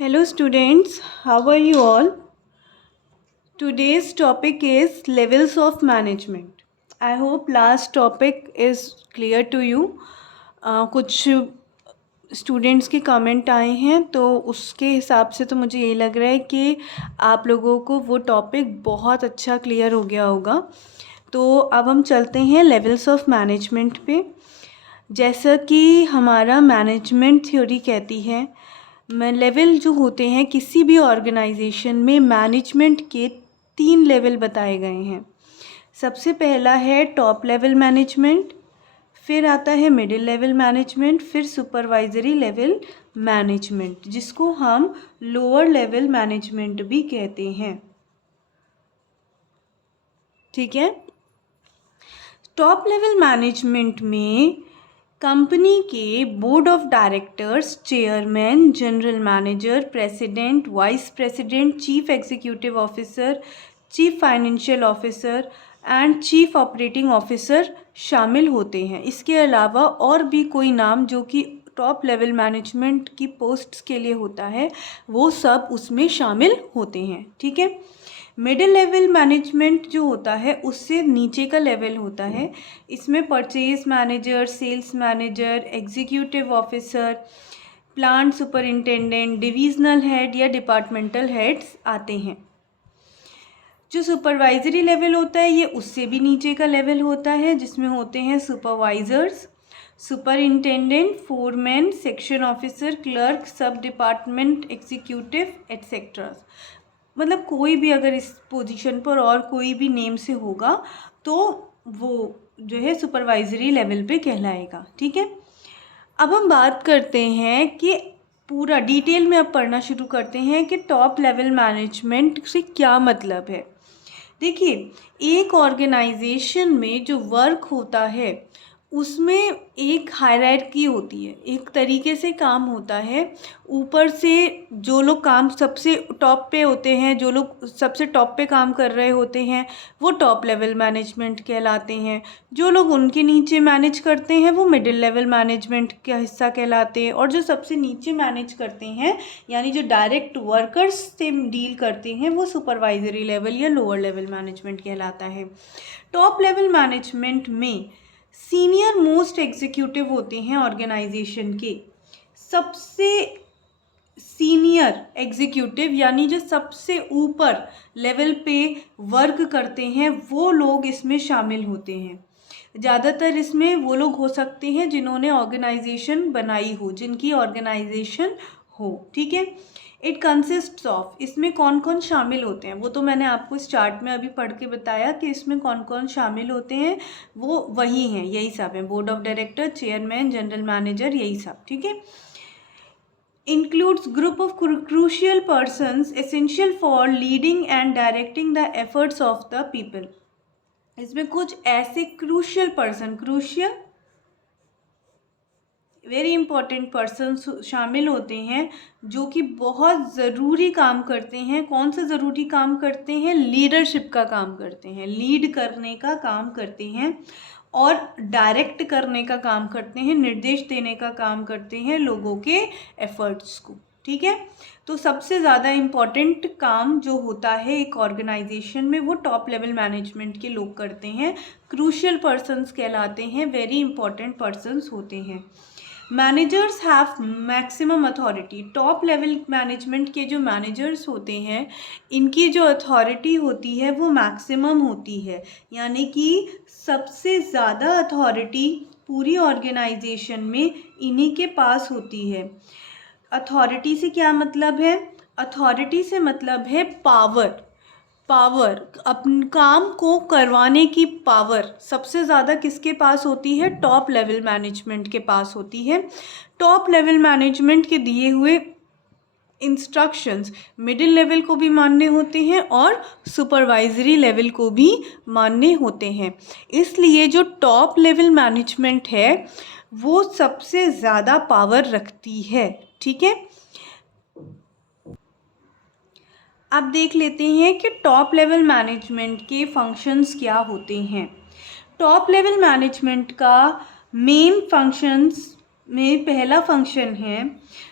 Hello students, how are you all? Today's topic is levels of management. I hope last topic is clear to you. कुछ students के comment आए हैं तो उसके हिसाब से तो मुझे यही लग रहा है कि आप लोगों को वो टॉपिक बहुत अच्छा क्लियर हो गया होगा। तो अब हम चलते हैं लेवल्स ऑफ मैनेजमेंट पे। जैसा कि हमारा मैनेजमेंट थ्योरी कहती है, लेवल जो होते हैं किसी भी ऑर्गेनाइजेशन में मैनेजमेंट के 3 लेवल बताए गए हैं। सबसे पहला है टॉप लेवल मैनेजमेंट, फिर आता है मिडिल लेवल मैनेजमेंट, फिर सुपरवाइजरी लेवल मैनेजमेंट, जिसको हम लोअर लेवल मैनेजमेंट भी कहते हैं। ठीक है। टॉप लेवल मैनेजमेंट में कंपनी के board of directors, chairman, general manager, president, vice president, chief executive officer, chief financial officer and chief operating officer शामिल होते हैं। इसके अलावा और भी कोई नाम जो कि टॉप लेवल मैनेजमेंट की पोस्ट्स के लिए होता है वो सब उसमें शामिल होते हैं। ठीक है। मिडिल लेवल मैनेजमेंट जो होता है उससे नीचे का लेवल होता है। इसमें purchase manager, sales manager, executive officer, plant superintendent, divisional head या डिपार्टमेंटल हेड्स आते हैं। जो सुपरवाइजरी लेवल होता है ये उससे भी नीचे का लेवल होता है, जिसमें होते हैं supervisors, superintendent, foreman, section officer, clerk, सब डिपार्टमेंट एग्जीक्यूटिव एट्सेट्रा। मतलब कोई भी अगर इस पोजीशन पर और कोई भी नेम से होगा तो वो जो है सुपरवाइजरी लेवल पे कहलाएगा। ठीक है। अब हम बात करते हैं कि पूरा डिटेल में अब पढ़ना शुरू करते हैं कि टॉप लेवल मैनेजमेंट से क्या मतलब है। देखिए, एक ऑर्गेनाइजेशन में जो वर्क होता है उसमें एक हायरार्की होती है, एक तरीके से काम होता है। ऊपर से जो लोग काम सबसे टॉप पे होते हैं, जो लोग सबसे टॉप पे काम कर रहे होते हैं वो टॉप लेवल मैनेजमेंट कहलाते हैं। जो लोग उनके नीचे मैनेज करते हैं वो मिडिल लेवल मैनेजमेंट का हिस्सा कहलाते हैं। और जो सबसे नीचे मैनेज करते हैं यानी जो डायरेक्ट वर्कर्स से डील करते हैं वो सुपरवाइजरी लेवल या लोअर लेवल मैनेजमेंट कहलाता है। टॉप लेवल मैनेजमेंट में सीनियर मोस्ट एग्जीक्यूटिव होते हैं ऑर्गेनाइजेशन के। सबसे सीनियर एग्जीक्यूटिव यानी जो सबसे ऊपर लेवल पे वर्क करते हैं वो लोग इसमें शामिल होते हैं। ज़्यादातर इसमें वो लोग हो सकते हैं जिन्होंने ऑर्गेनाइजेशन बनाई हो, जिनकी ऑर्गेनाइजेशन हो। ठीक है। इट कंसिस्ट्स ऑफ, इसमें कौन कौन शामिल होते हैं वो तो मैंने आपको इस चार्ट में अभी पढ़ के बताया कि इसमें कौन कौन शामिल होते हैं। वो वही हैं, यही सब है, board of director, chairman, general manager, यही सब। ठीक है। includes group of crucial persons essential for leading and directing the efforts of the people। इसमें कुछ ऐसे crucial person, crucial very important person शामिल होते हैं जो कि बहुत ज़रूरी काम करते हैं। कौन सा ज़रूरी काम करते हैं? लीडरशिप का काम करते हैं, लीड करने का काम करते हैं और डायरेक्ट करने का काम करते हैं, निर्देश देने का काम करते हैं लोगों के एफर्ट्स को। ठीक है। तो सबसे ज़्यादा इम्पॉर्टेंट काम जो होता है एक ऑर्गेनाइजेशन में वो टॉप लेवल मैनेजमेंट के लोग करते हैं, क्रूशियल पर्सन्स कहलाते हैं, वेरी इंपॉर्टेंट पर्सन्स होते हैं। Managers have maximum authority. Top level management के जो मैनेजर्स होते हैं इनकी जो अथॉरिटी होती है वो मैक्सिमम होती है, यानी कि सबसे ज़्यादा अथॉरिटी पूरी ऑर्गेनाइजेशन में इन्हीं के पास होती है। अथॉरिटी से क्या मतलब है? अथॉरिटी से मतलब है पावर। पावर, अपने काम को करवाने की पावर सबसे ज़्यादा किसके पास होती है? टॉप लेवल मैनेजमेंट के पास होती है। टॉप लेवल मैनेजमेंट के दिए हुए इंस्ट्रक्शंस मिडिल लेवल को भी मानने होते हैं और सुपरवाइजरी लेवल को भी मानने होते हैं। इसलिए जो टॉप लेवल मैनेजमेंट है वो सबसे ज़्यादा पावर रखती है। ठीक है। अब देख लेते हैं कि टॉप लेवल मैनेजमेंट के फंक्शंस क्या होते हैं। टॉप लेवल मैनेजमेंट का मेन फंक्शंस में पहला फंक्शन है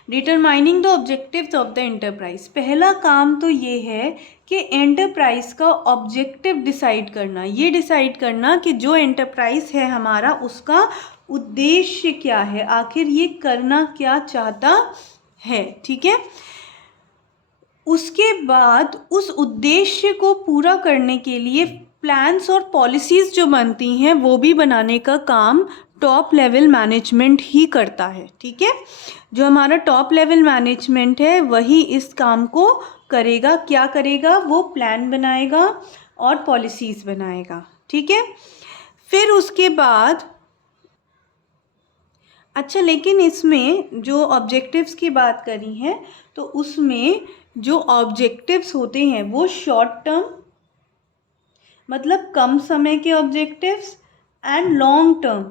determining the objectives of the enterprise. पहला काम तो ये है कि एंटरप्राइज का ऑब्जेक्टिव डिसाइड करना, ये डिसाइड करना कि जो एंटरप्राइज है हमारा उसका उद्देश्य क्या है, आखिर ये करना क्या चाहता है। ठीक है, उसके बाद उस उद्देश्य को पूरा करने के लिए प्लान्स और पॉलिसीज़ जो बनती हैं वो भी बनाने का काम टॉप लेवल मैनेजमेंट ही करता है। ठीक है, जो हमारा टॉप लेवल मैनेजमेंट है वही इस काम को करेगा। क्या करेगा? वो प्लान बनाएगा और पॉलिसीज़ बनाएगा। ठीक है, फिर उसके बाद अच्छा, लेकिन इसमें जो ऑब्जेक्टिव्स की बात करी है तो उसमें जो ऑब्जेक्टिव्स होते हैं वो शॉर्ट टर्म मतलब कम समय के ऑब्जेक्टिव्स एंड लॉन्ग टर्म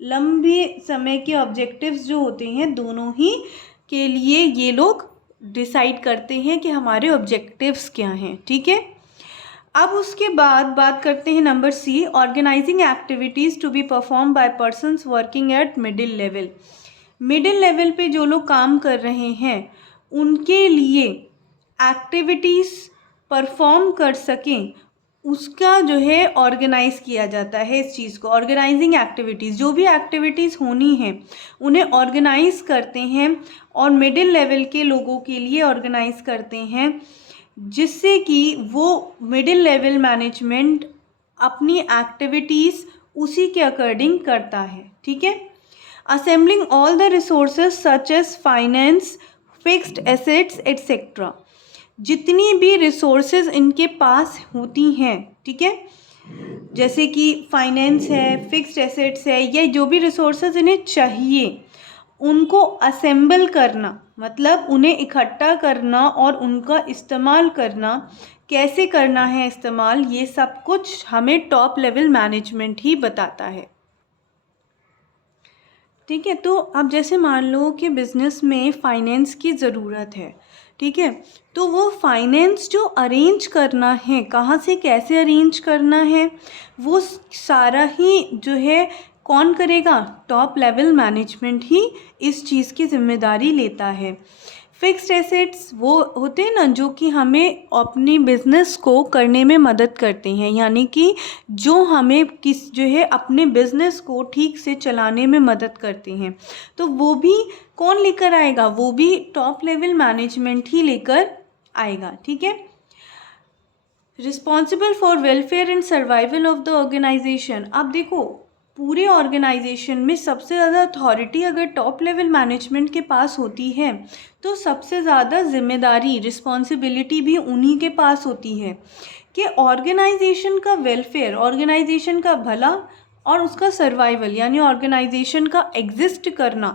लंबे समय के ऑब्जेक्टिव्स जो होते हैं, दोनों ही के लिए ये लोग डिसाइड करते हैं कि हमारे ऑब्जेक्टिव्स क्या हैं। ठीक है, अब उसके बाद बात करते हैं number C, organizing activities to be perform by persons working at middle level. Middle level पे जो लोग काम कर रहे हैं उनके लिए एक्टिविटीज़ परफॉर्म कर सकें उसका जो है ऑर्गेनाइज़ किया जाता है। इस चीज़ को ऑर्गेनाइजिंग एक्टिविटीज़, जो भी एक्टिविटीज़ होनी है उन्हें ऑर्गेनाइज़ करते हैं और मिडिल लेवल के लोगों के लिए ऑर्गेनाइज़ करते हैं, जिससे कि वो मिडिल लेवल मैनेजमेंट अपनी एक्टिविटीज़ उसी के अकॉर्डिंग करता है। ठीक है, assembling all the resources such as finance, fixed assets etcetera. जितनी भी रिसोर्सेज इनके पास होती हैं, ठीक है, जैसे कि फाइनेंस है, फिक्स्ड एसेट्स है, या जो भी रिसोर्सेज इन्हें चाहिए उनको असेंबल करना मतलब उन्हें इकट्ठा करना और उनका इस्तेमाल करना, कैसे करना है इस्तेमाल, ये सब कुछ हमें टॉप लेवल मैनेजमेंट ही बताता है। ठीक है, तो अब जैसे मान लो कि बिज़नेस में फ़ाइनेंस की ज़रूरत है। ठीक है, तो वो फाइनेंस जो अरेंज करना है, कहाँ से कैसे अरेंज करना है, वो सारा ही जो है कौन करेगा? टॉप लेवल मैनेजमेंट ही इस चीज़ की जिम्मेदारी लेता है। फिक्स्ड एसेट्स वो होते हैं ना जो कि हमें अपनी बिज़नेस को करने में मदद करते हैं, यानी कि जो हमें जो है अपने बिज़नेस को ठीक से चलाने में मदद करते हैं, तो वो भी कौन लेकर आएगा? वो भी टॉप लेवल मैनेजमेंट ही लेकर आएगा। ठीक है, responsible for welfare and survival of the organization. अब देखो, पूरे ऑर्गेनाइजेशन में सबसे ज़्यादा अथॉरिटी अगर टॉप लेवल मैनेजमेंट के पास होती है तो सबसे ज़्यादा जिम्मेदारी, रिस्पॉन्सिबिलिटी भी उन्हीं के पास होती है कि ऑर्गेनाइजेशन का वेलफेयर, ऑर्गेनाइजेशन का भला और उसका सर्वाइवल यानी ऑर्गेनाइजेशन का एग्जिस्ट करना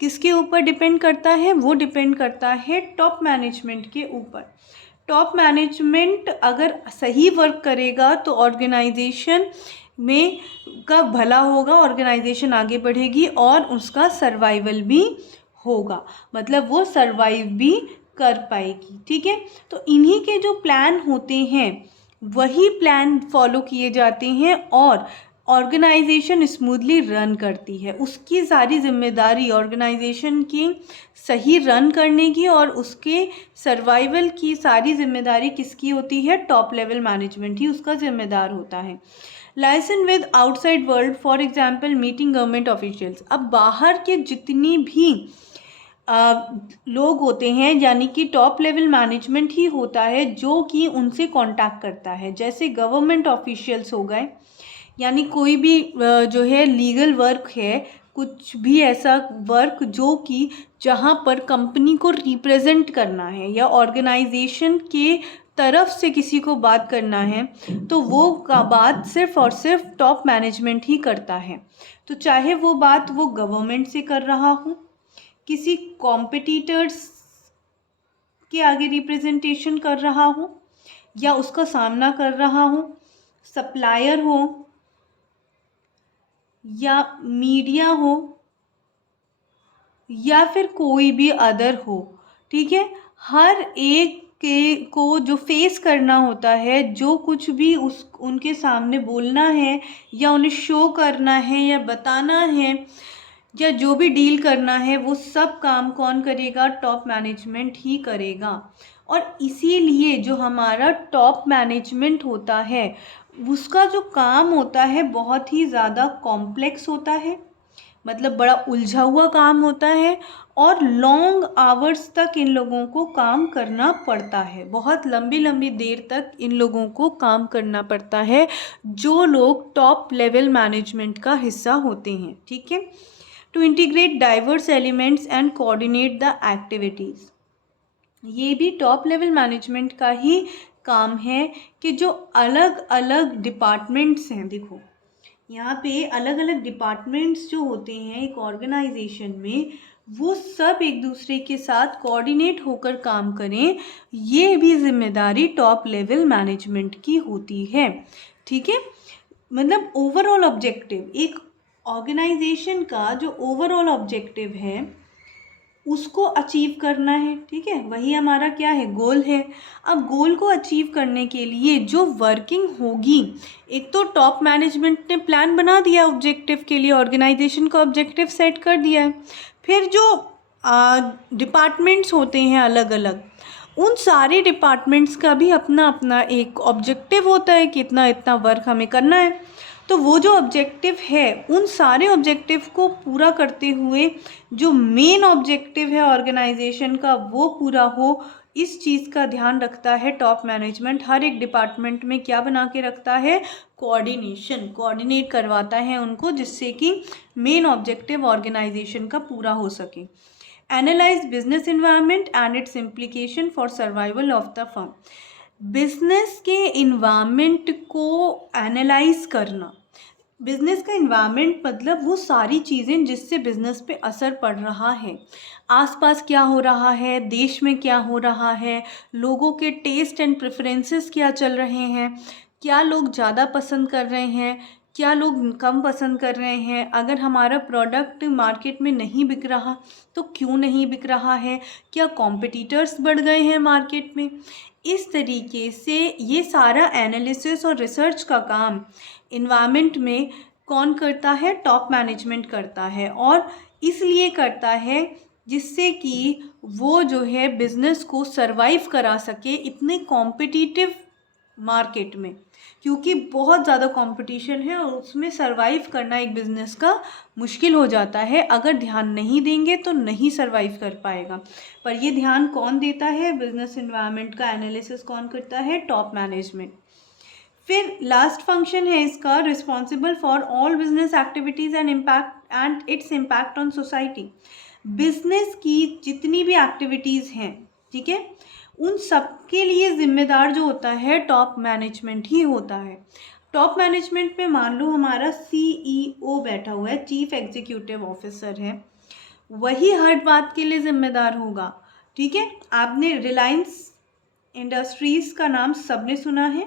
किसके ऊपर डिपेंड करता है? वो डिपेंड करता है टॉप मैनेजमेंट के ऊपर। टॉप मैनेजमेंट अगर सही वर्क करेगा तो ऑर्गेनाइजेशन में का भला होगा, ऑर्गेनाइजेशन आगे बढ़ेगी और उसका सर्वाइवल भी होगा, मतलब वो सर्वाइव भी कर पाएगी। ठीक है, तो इन्हीं के जो प्लान होते हैं वही प्लान फॉलो किए जाते हैं और ऑर्गेनाइजेशन स्मूथली रन करती है। उसकी सारी जिम्मेदारी ऑर्गेनाइजेशन की सही रन करने की और उसके सर्वाइवल की सारी जिम्मेदारी किसकी होती है? टॉप लेवल मैनेजमेंट ही उसका जिम्मेदार होता है। Licence with outside world, for example meeting government officials. अब बाहर के जितनी भी लोग होते हैं यानी कि टॉप लेवल मैनेजमेंट ही होता है जो कि उनसे कांटेक्ट करता है। जैसे गवर्नमेंट ऑफिशियल्स हो गए, यानी कोई भी जो है लीगल वर्क है, कुछ भी ऐसा वर्क जो कि जहाँ पर कंपनी को रिप्रेजेंट करना है या ऑर्गेनाइजेशन के तरफ से किसी को बात करना है, तो वो का बात सिर्फ और सिर्फ टॉप मैनेजमेंट ही करता है। तो चाहे वो बात वो गवर्नमेंट से कर रहा हो, किसी कॉम्पिटिटर्स के आगे रिप्रेजेंटेशन कर रहा हो या उसका सामना कर रहा हो, सप्लायर हो या मीडिया हो या फिर कोई भी अदर हो। ठीक है, हर एक के को जो फेस करना होता है, जो कुछ भी उनके सामने बोलना है या उन्हें शो करना है या बताना है, या जो भी डील करना है वो सब काम कौन करेगा, टॉप मैनेजमेंट ही करेगा। और इसीलिए जो हमारा टॉप मैनेजमेंट होता है उसका जो काम होता है बहुत ही ज़्यादा कॉम्प्लेक्स होता है, मतलब बड़ा उलझा हुआ काम होता है, और लॉन्ग आवर्स तक इन लोगों को काम करना पड़ता है, बहुत लंबी लंबी देर तक इन लोगों को काम करना पड़ता है जो लोग टॉप लेवल मैनेजमेंट का हिस्सा होते हैं। ठीक है, to integrate diverse elements and coordinate the activities, ये भी टॉप लेवल मैनेजमेंट का ही काम है कि जो अलग अलग डिपार्टमेंट्स हैं, देखो यहाँ पे अलग अलग डिपार्टमेंट्स जो होते हैं एक ऑर्गेनाइजेशन में, वो सब एक दूसरे के साथ कोऑर्डिनेट होकर काम करें, ये भी जिम्मेदारी टॉप लेवल मैनेजमेंट की होती है। ठीक है, मतलब ओवरऑल ऑब्जेक्टिव, एक ऑर्गेनाइजेशन का जो ओवरऑल ऑब्जेक्टिव है उसको अचीव करना है। ठीक है, वही हमारा क्या है, गोल है। अब गोल को अचीव करने के लिए जो वर्किंग होगी, एक तो टॉप मैनेजमेंट ने प्लान बना दिया ऑब्जेक्टिव के लिए, ऑर्गेनाइजेशन का ऑब्जेक्टिव सेट कर दिया है, फिर जो डिपार्टमेंट्स होते हैं अलग अलग, उन सारे डिपार्टमेंट्स का भी अपना अपना एक ऑब्जेक्टिव होता है कि इतना इतना वर्क हमें करना है। तो वो जो ऑब्जेक्टिव है उन सारे ऑब्जेक्टिव को पूरा करते हुए जो मेन ऑब्जेक्टिव है ऑर्गेनाइजेशन का वो पूरा हो, इस चीज़ का ध्यान रखता है टॉप मैनेजमेंट। हर एक डिपार्टमेंट में क्या बना के रखता है, कोऑर्डिनेशन, कोऑर्डिनेट करवाता है उनको, जिससे कि मेन ऑब्जेक्टिव ऑर्गेनाइजेशन का पूरा हो सके। Analyse business environment and it's implication for survival of the firm, business के इन्वायरमेंट को एनालाइज करना। बिजनेस का इन्वायरमेंट मतलब वो सारी चीज़ें जिससे बिजनेस पे असर पड़ रहा है, आसपास क्या हो रहा है, देश में क्या हो रहा है, लोगों के टेस्ट एंड प्रेफरेंसेस क्या चल रहे हैं, क्या लोग ज़्यादा पसंद कर रहे हैं, क्या लोग कम पसंद कर रहे हैं, अगर हमारा प्रोडक्ट मार्केट में नहीं बिक रहा तो क्यों नहीं बिक रहा है, क्या कॉम्पिटिटर्स बढ़ गए हैं मार्केट में। इस तरीके से ये सारा एनालिसिस और रिसर्च का काम इन्वायरमेंट में कौन करता है, टॉप मैनेजमेंट करता है, और इसलिए करता है जिससे कि वो जो है बिज़नेस को सरवाइव करा सके इतने कॉम्पिटिटिव मार्केट में, क्योंकि बहुत ज़्यादा कंपटीशन है और उसमें सरवाइव करना एक बिज़नेस का मुश्किल हो जाता है। अगर ध्यान नहीं देंगे तो नहीं सरवाइव कर पाएगा, पर ये ध्यान कौन देता है, बिज़नेस इन्वायरमेंट का एनालिसिस कौन करता है, टॉप मैनेजमेंट। फिर लास्ट फंक्शन है इसका, responsible for all business activities and impact and its impact on society, business की जितनी भी एक्टिविटीज़ हैं, ठीक है, उन सब के लिए जिम्मेदार जो होता है टॉप मैनेजमेंट ही होता है। टॉप मैनेजमेंट में मान लो हमारा CEO बैठा हुआ है, चीफ एग्जीक्यूटिव ऑफिसर है, वही हर बात के लिए जिम्मेदार होगा। ठीक है, आपने रिलायंस इंडस्ट्रीज़ का नाम सबने सुना है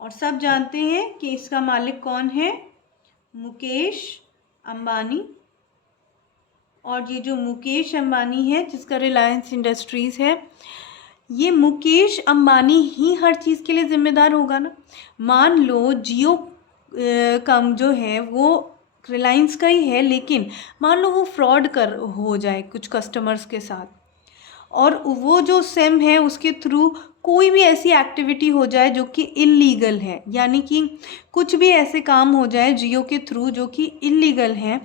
और सब जानते हैं कि इसका मालिक कौन है, मुकेश अंबानी। और ये जो मुकेश अंबानी है जिसका रिलायंस इंडस्ट्रीज़ है, ये मुकेश अंबानी ही हर चीज़ के लिए ज़िम्मेदार होगा ना। मान लो जियो कम जो है वो रिलायंस का ही है, लेकिन मान लो वो फ्रॉड कर हो जाए कुछ कस्टमर्स के साथ, और वो जो सिम है उसके थ्रू कोई भी ऐसी एक्टिविटी हो जाए जो कि इल्लीगल है, यानी कि कुछ भी ऐसे काम हो जाए जियो के थ्रू जो कि इल्लीगल है,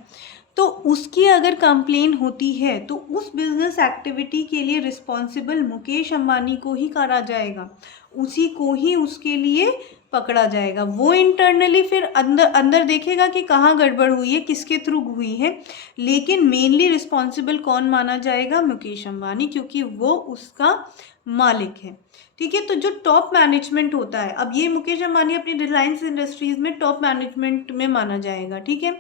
तो उसकी अगर कंप्लेन होती है तो उस बिज़नेस एक्टिविटी के लिए रिस्पॉन्सिबल मुकेश अंबानी को ही करा जाएगा, उसी को ही उसके लिए पकड़ा जाएगा। वो इंटरनली फिर अंदर अंदर देखेगा कि कहाँ गड़बड़ हुई है, किसके थ्रू हुई है, लेकिन मेनली रिस्पॉन्सिबल कौन माना जाएगा, मुकेश अंबानी, क्योंकि वो उसका मालिक है। ठीक है, तो जो टॉप मैनेजमेंट होता है, अब ये मुकेश अंबानी अपनी रिलायंस इंडस्ट्रीज़ में टॉप मैनेजमेंट में माना जाएगा। ठीक है,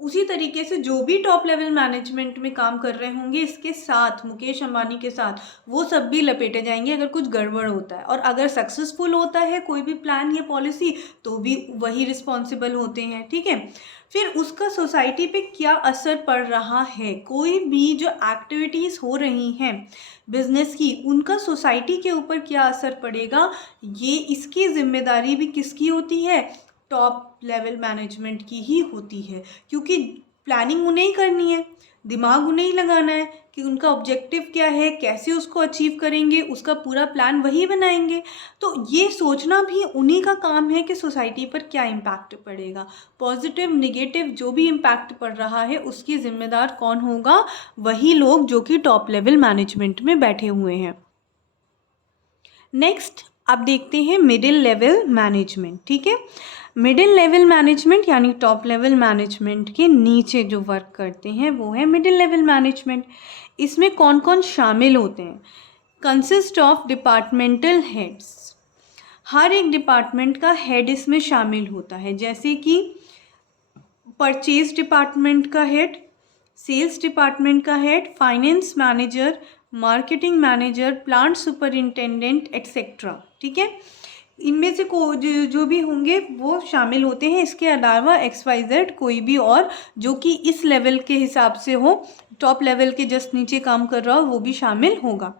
उसी तरीके से जो भी टॉप लेवल मैनेजमेंट में काम कर रहे होंगे इसके साथ, मुकेश अंबानी के साथ, वो सब भी लपेटे जाएंगे अगर कुछ गड़बड़ होता है। और अगर सक्सेसफुल होता है कोई भी प्लान या पॉलिसी तो भी वही रिस्पॉन्सिबल होते हैं। ठीक है, फिर उसका सोसाइटी पे क्या असर पड़ रहा है, कोई भी जो एक्टिविटीज़ हो रही हैं बिजनेस की, उनका सोसाइटी के ऊपर क्या असर पड़ेगा, ये इसकी जिम्मेदारी भी किसकी होती है, टॉप लेवल मैनेजमेंट की ही होती है, क्योंकि प्लानिंग उन्हें ही करनी है, दिमाग उन्हें ही लगाना है कि उनका ऑब्जेक्टिव क्या है, कैसे उसको अचीव करेंगे, उसका पूरा प्लान वही बनाएंगे। तो ये सोचना भी उन्हीं का काम है कि सोसाइटी पर क्या इम्पैक्ट पड़ेगा, पॉजिटिव निगेटिव जो भी इम्पैक्ट पड़ रहा है उसकी जिम्मेदार कौन होगा, वही लोग जो कि टॉप लेवल मैनेजमेंट में बैठे हुए हैं। नेक्स्ट अब देखते हैं मिडिल लेवल मैनेजमेंट। ठीक है, मिडिल लेवल मैनेजमेंट यानी टॉप लेवल मैनेजमेंट के नीचे जो वर्क करते हैं वो है मिडिल लेवल मैनेजमेंट। इसमें कौन कौन शामिल होते हैं? कंसिस्ट ऑफ डिपार्टमेंटल हेड्स, हर एक डिपार्टमेंट का हेड इसमें शामिल होता है, जैसे कि परचेज डिपार्टमेंट का हेड, सेल्स डिपार्टमेंट का head, finance manager, marketing manager, plant superintendent etcetera. ठीक है, इनमें से जो भी होंगे वो शामिल होते हैं। इसके अलावा XYZ कोई भी और जो कि इस लेवल के हिसाब से हो, टॉप लेवल के जस्ट नीचे काम कर रहा हो, वो भी शामिल होगा।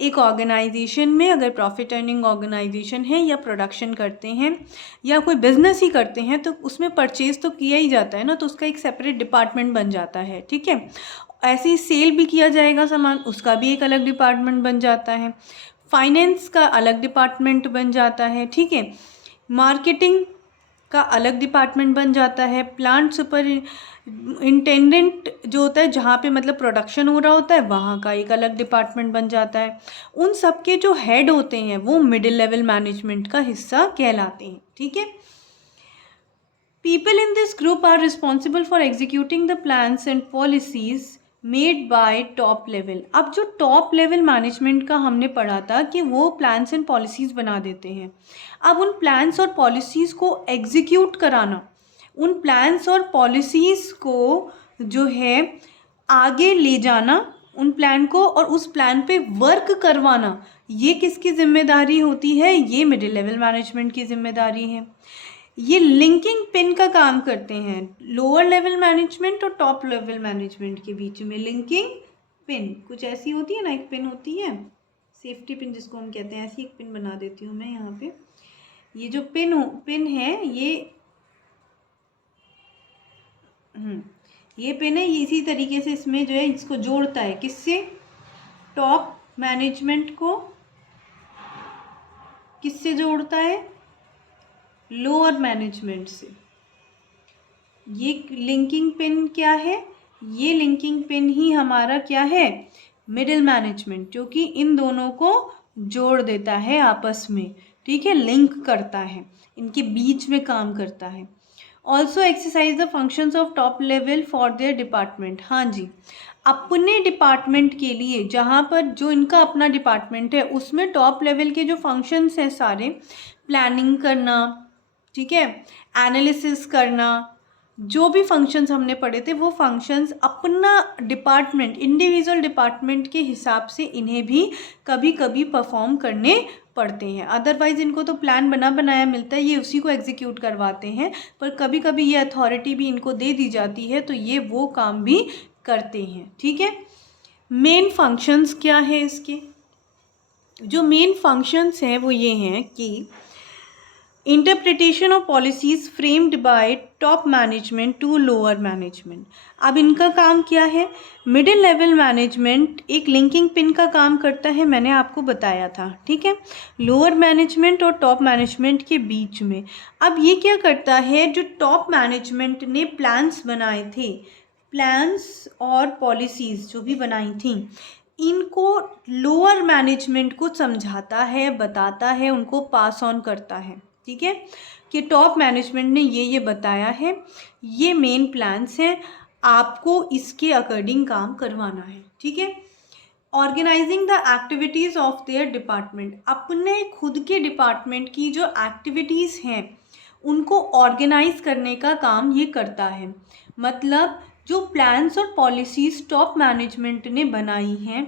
एक ऑर्गेनाइजेशन में अगर प्रॉफिट अर्निंग ऑर्गेनाइजेशन है या प्रोडक्शन करते हैं या कोई बिजनेस ही करते हैं तो उसमें परचेज तो किया ही जाता है ना, तो उसका एक सेपरेट डिपार्टमेंट बन जाता है। ठीक है, ऐसे ही सेल भी किया जाएगा सामान, उसका भी एक अलग डिपार्टमेंट बन जाता है। फाइनेंस का अलग डिपार्टमेंट बन जाता है। ठीक है, मार्केटिंग का अलग डिपार्टमेंट बन जाता है। प्लांट सुपर इंटेंडेंट जो होता है, जहाँ पे मतलब प्रोडक्शन हो रहा होता है, वहाँ का एक अलग डिपार्टमेंट बन जाता है। उन सब के जो हेड होते हैं वो मिडिल लेवल मैनेजमेंट का हिस्सा कहलाते हैं। ठीक है, people in this group are responsible for executing the plans and policies made by top level. अब जो टॉप लेवल मैनेजमेंट का हमने पढ़ा था कि वो प्लान्स एंड पॉलिसीज़ बना देते हैं। अब उन प्लान्स और पॉलिसीज़ को एग्जीक्यूट कराना, उन प्लान्स और पॉलिसीज़ को जो है आगे ले जाना, उन प्लान को और उस प्लान पे वर्क करवाना, ये किसकी जिम्मेदारी होती है? ये मिडिल लेवल मैनेजमेंट की जिम्मेदारी है। ये लिंकिंग पिन का काम करते हैं लोअर लेवल मैनेजमेंट और टॉप लेवल मैनेजमेंट के बीच में। लिंकिंग पिन कुछ ऐसी होती है ना, एक पिन होती है सेफ्टी पिन जिसको हम कहते हैं, ऐसी एक पिन बना देती हूँ मैं यहाँ पे। ये जो पिन है ये पिन है, ये इसी तरीके से इसमें जो है इसको जोड़ता है, किससे? टॉप मैनेजमेंट को किससे जोड़ता है? लोअर मैनेजमेंट से। ये लिंकिंग पिन क्या है? ये लिंकिंग पिन ही हमारा क्या है? मिडिल मैनेजमेंट, जो कि इन दोनों को जोड़ देता है आपस में। ठीक है, लिंक करता है, इनके बीच में काम करता है। Also exercise the functions of top level for their department. हाँ जी, अपने डिपार्टमेंट के लिए, जहाँ पर जो इनका अपना डिपार्टमेंट है उसमें टॉप लेवल के जो फंक्शंस हैं सारे, प्लानिंग करना, ठीक है, एनालिसिस करना, जो भी फंक्शंस हमने पढ़े थे वो फंक्शंस अपना डिपार्टमेंट, इंडिविजुअल डिपार्टमेंट के हिसाब से इन्हें भी कभी कभी परफॉर्म करने पड़ते हैं। अदरवाइज इनको तो प्लान बना बनाया मिलता है, ये उसी को एग्जीक्यूट करवाते हैं, पर कभी कभी ये अथॉरिटी भी इनको दे दी जाती है तो ये वो काम भी करते हैं। ठीक है, मेन फंक्शंस क्या है इसके? जो मेन फंक्शंस हैं वो ये हैं कि interpretation of policies framed by top management to lower management. अब इनका काम क्या है? मिडिल लेवल मैनेजमेंट एक लिंकिंग पिन का काम करता है, मैंने आपको बताया था। ठीक है, लोअर मैनेजमेंट और टॉप मैनेजमेंट के बीच में। अब ये क्या करता है, जो टॉप मैनेजमेंट ने प्लान्स बनाए थे, प्लान्स और पॉलिसीज़ जो भी बनाई थी, इनको लोअर मैनेजमेंट को समझाता है, बताता है, उनको पास ऑन करता है। ठीक है, कि टॉप मैनेजमेंट ने ये बताया है, ये मेन प्लान्स हैं, आपको इसके अकॉर्डिंग काम करवाना है। ठीक है, organizing the activities of their department, अपने खुद के डिपार्टमेंट की जो एक्टिविटीज़ हैं उनको ऑर्गेनाइज करने का काम ये करता है। मतलब जो प्लान्स और पॉलिसीज़ टॉप मैनेजमेंट ने बनाई हैं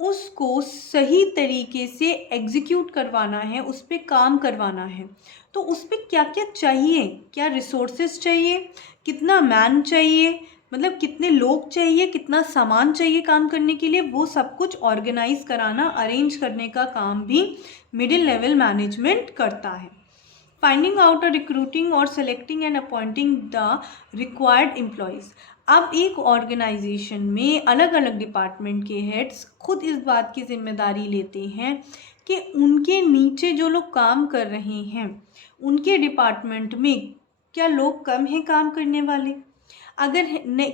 उसको सही तरीके से एग्जीक्यूट करवाना है, उस पर काम करवाना है। तो उस पर क्या क्या चाहिए, क्या रिसोर्सेज चाहिए, कितना मैन चाहिए, मतलब कितने लोग चाहिए, कितना सामान चाहिए काम करने के लिए, वो सब कुछ ऑर्गेनाइज कराना, अरेंज करने का काम भी मिडिल लेवल मैनेजमेंट करता है। फाइंडिंग आउट और रिक्रूटिंग और selecting and appointing the required employees. अब एक ऑर्गेनाइजेशन में अलग अलग डिपार्टमेंट के हेड्स खुद इस बात की जिम्मेदारी लेते हैं कि उनके नीचे जो लोग काम कर रहे हैं उनके डिपार्टमेंट में क्या लोग कम हैं काम करने वाले, अगर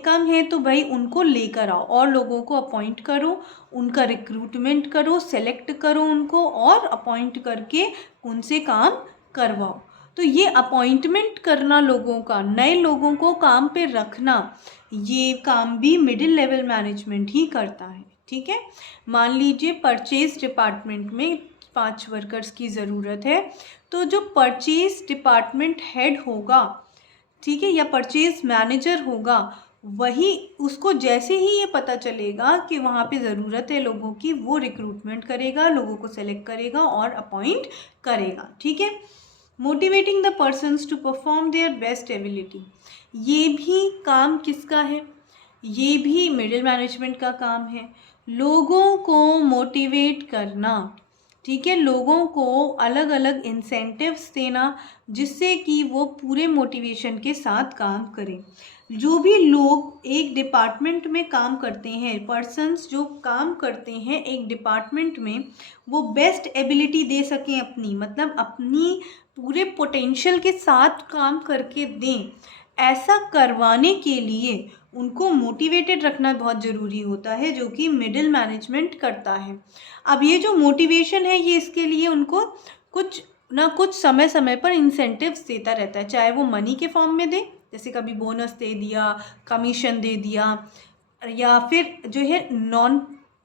कम है तो भाई उनको लेकर आओ और लोगों को अपॉइंट करो, उनका रिक्रूटमेंट करो, सेलेक्ट करो उनको और अपॉइंट करके उनसे काम करवाओ। तो ये अपॉइंटमेंट करना लोगों का, नए लोगों को काम पे रखना, ये काम भी मिडिल लेवल मैनेजमेंट ही करता है। ठीक है, मान लीजिए परचेज डिपार्टमेंट में 5 वर्कर्स की ज़रूरत है, तो जो परचेज डिपार्टमेंट हेड होगा, ठीक है, या परचेज मैनेजर होगा, वही उसको जैसे ही ये पता चलेगा कि वहाँ पे ज़रूरत है लोगों की, वो रिक्रूटमेंट करेगा, लोगों को सेलेक्ट करेगा और अपॉइंट करेगा। ठीक है, motivating the persons to perform their best ability, ये भी काम किसका है, ये भी मिडिल मैनेजमेंट का काम है, लोगों को मोटिवेट करना। ठीक है, लोगों को अलग अलग इंसेंटिव्स देना जिससे कि वो पूरे मोटिवेशन के साथ काम करें। जो भी लोग एक डिपार्टमेंट में काम करते हैं, पर्सन्स जो काम करते हैं एक डिपार्टमेंट में, वो बेस्ट एबिलिटी दे सकें अपनी, मतलब अपनी पूरे पोटेंशियल के साथ काम करके दें, ऐसा करवाने के लिए उनको मोटिवेटेड रखना बहुत ज़रूरी होता है, जो कि मिडिल मैनेजमेंट करता है। अब ये जो मोटिवेशन है ये इसके लिए उनको कुछ ना कुछ समय समय पर इंसेंटिव्स देता रहता है, चाहे वो मनी के फॉर्म में दे, जैसे कभी बोनस दे दिया, कमीशन दे दिया, या फिर जो है नॉन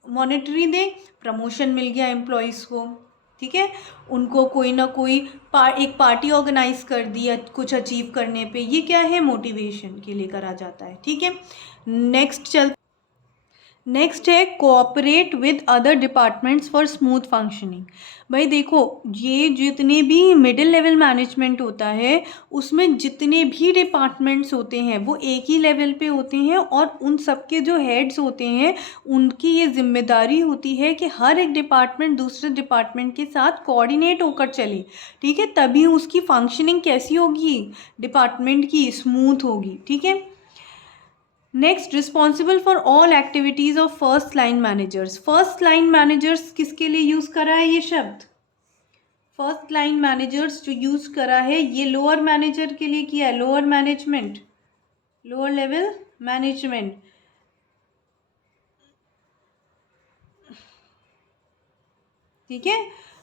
मॉनेटरी दे, प्रमोशन मिल गया एम्प्लॉयज़ को। ठीक है, उनको कोई ना कोई एक पार्टी ऑर्गेनाइज कर दिया कुछ अचीव करने पे, ये क्या है, मोटिवेशन के लिए करा जाता है। ठीक है, नेक्स्ट है cooperate with other departments for smooth functioning. भाई देखो, ये जितने भी मिडिल लेवल मैनेजमेंट होता है उसमें जितने भी डिपार्टमेंट्स होते हैं वो एक ही लेवल पे होते हैं, और उन सबके जो हेड्स होते हैं उनकी ये जिम्मेदारी होती है कि हर एक डिपार्टमेंट दूसरे डिपार्टमेंट के साथ कोऑर्डिनेट होकर चले। ठीक है, तभी उसकी फंक्शनिंग कैसी होगी, डिपार्टमेंट की स्मूथ होगी। ठीक है, next, responsible for all activities of first line managers. First line managers किसके लिए यूज़ करा है ये शब्द, फर्स्ट लाइन मैनेजर्स जो यूज़ करा है ये लोअर मैनेजर के लिए किया है, lower management, lower level management. ठीक है,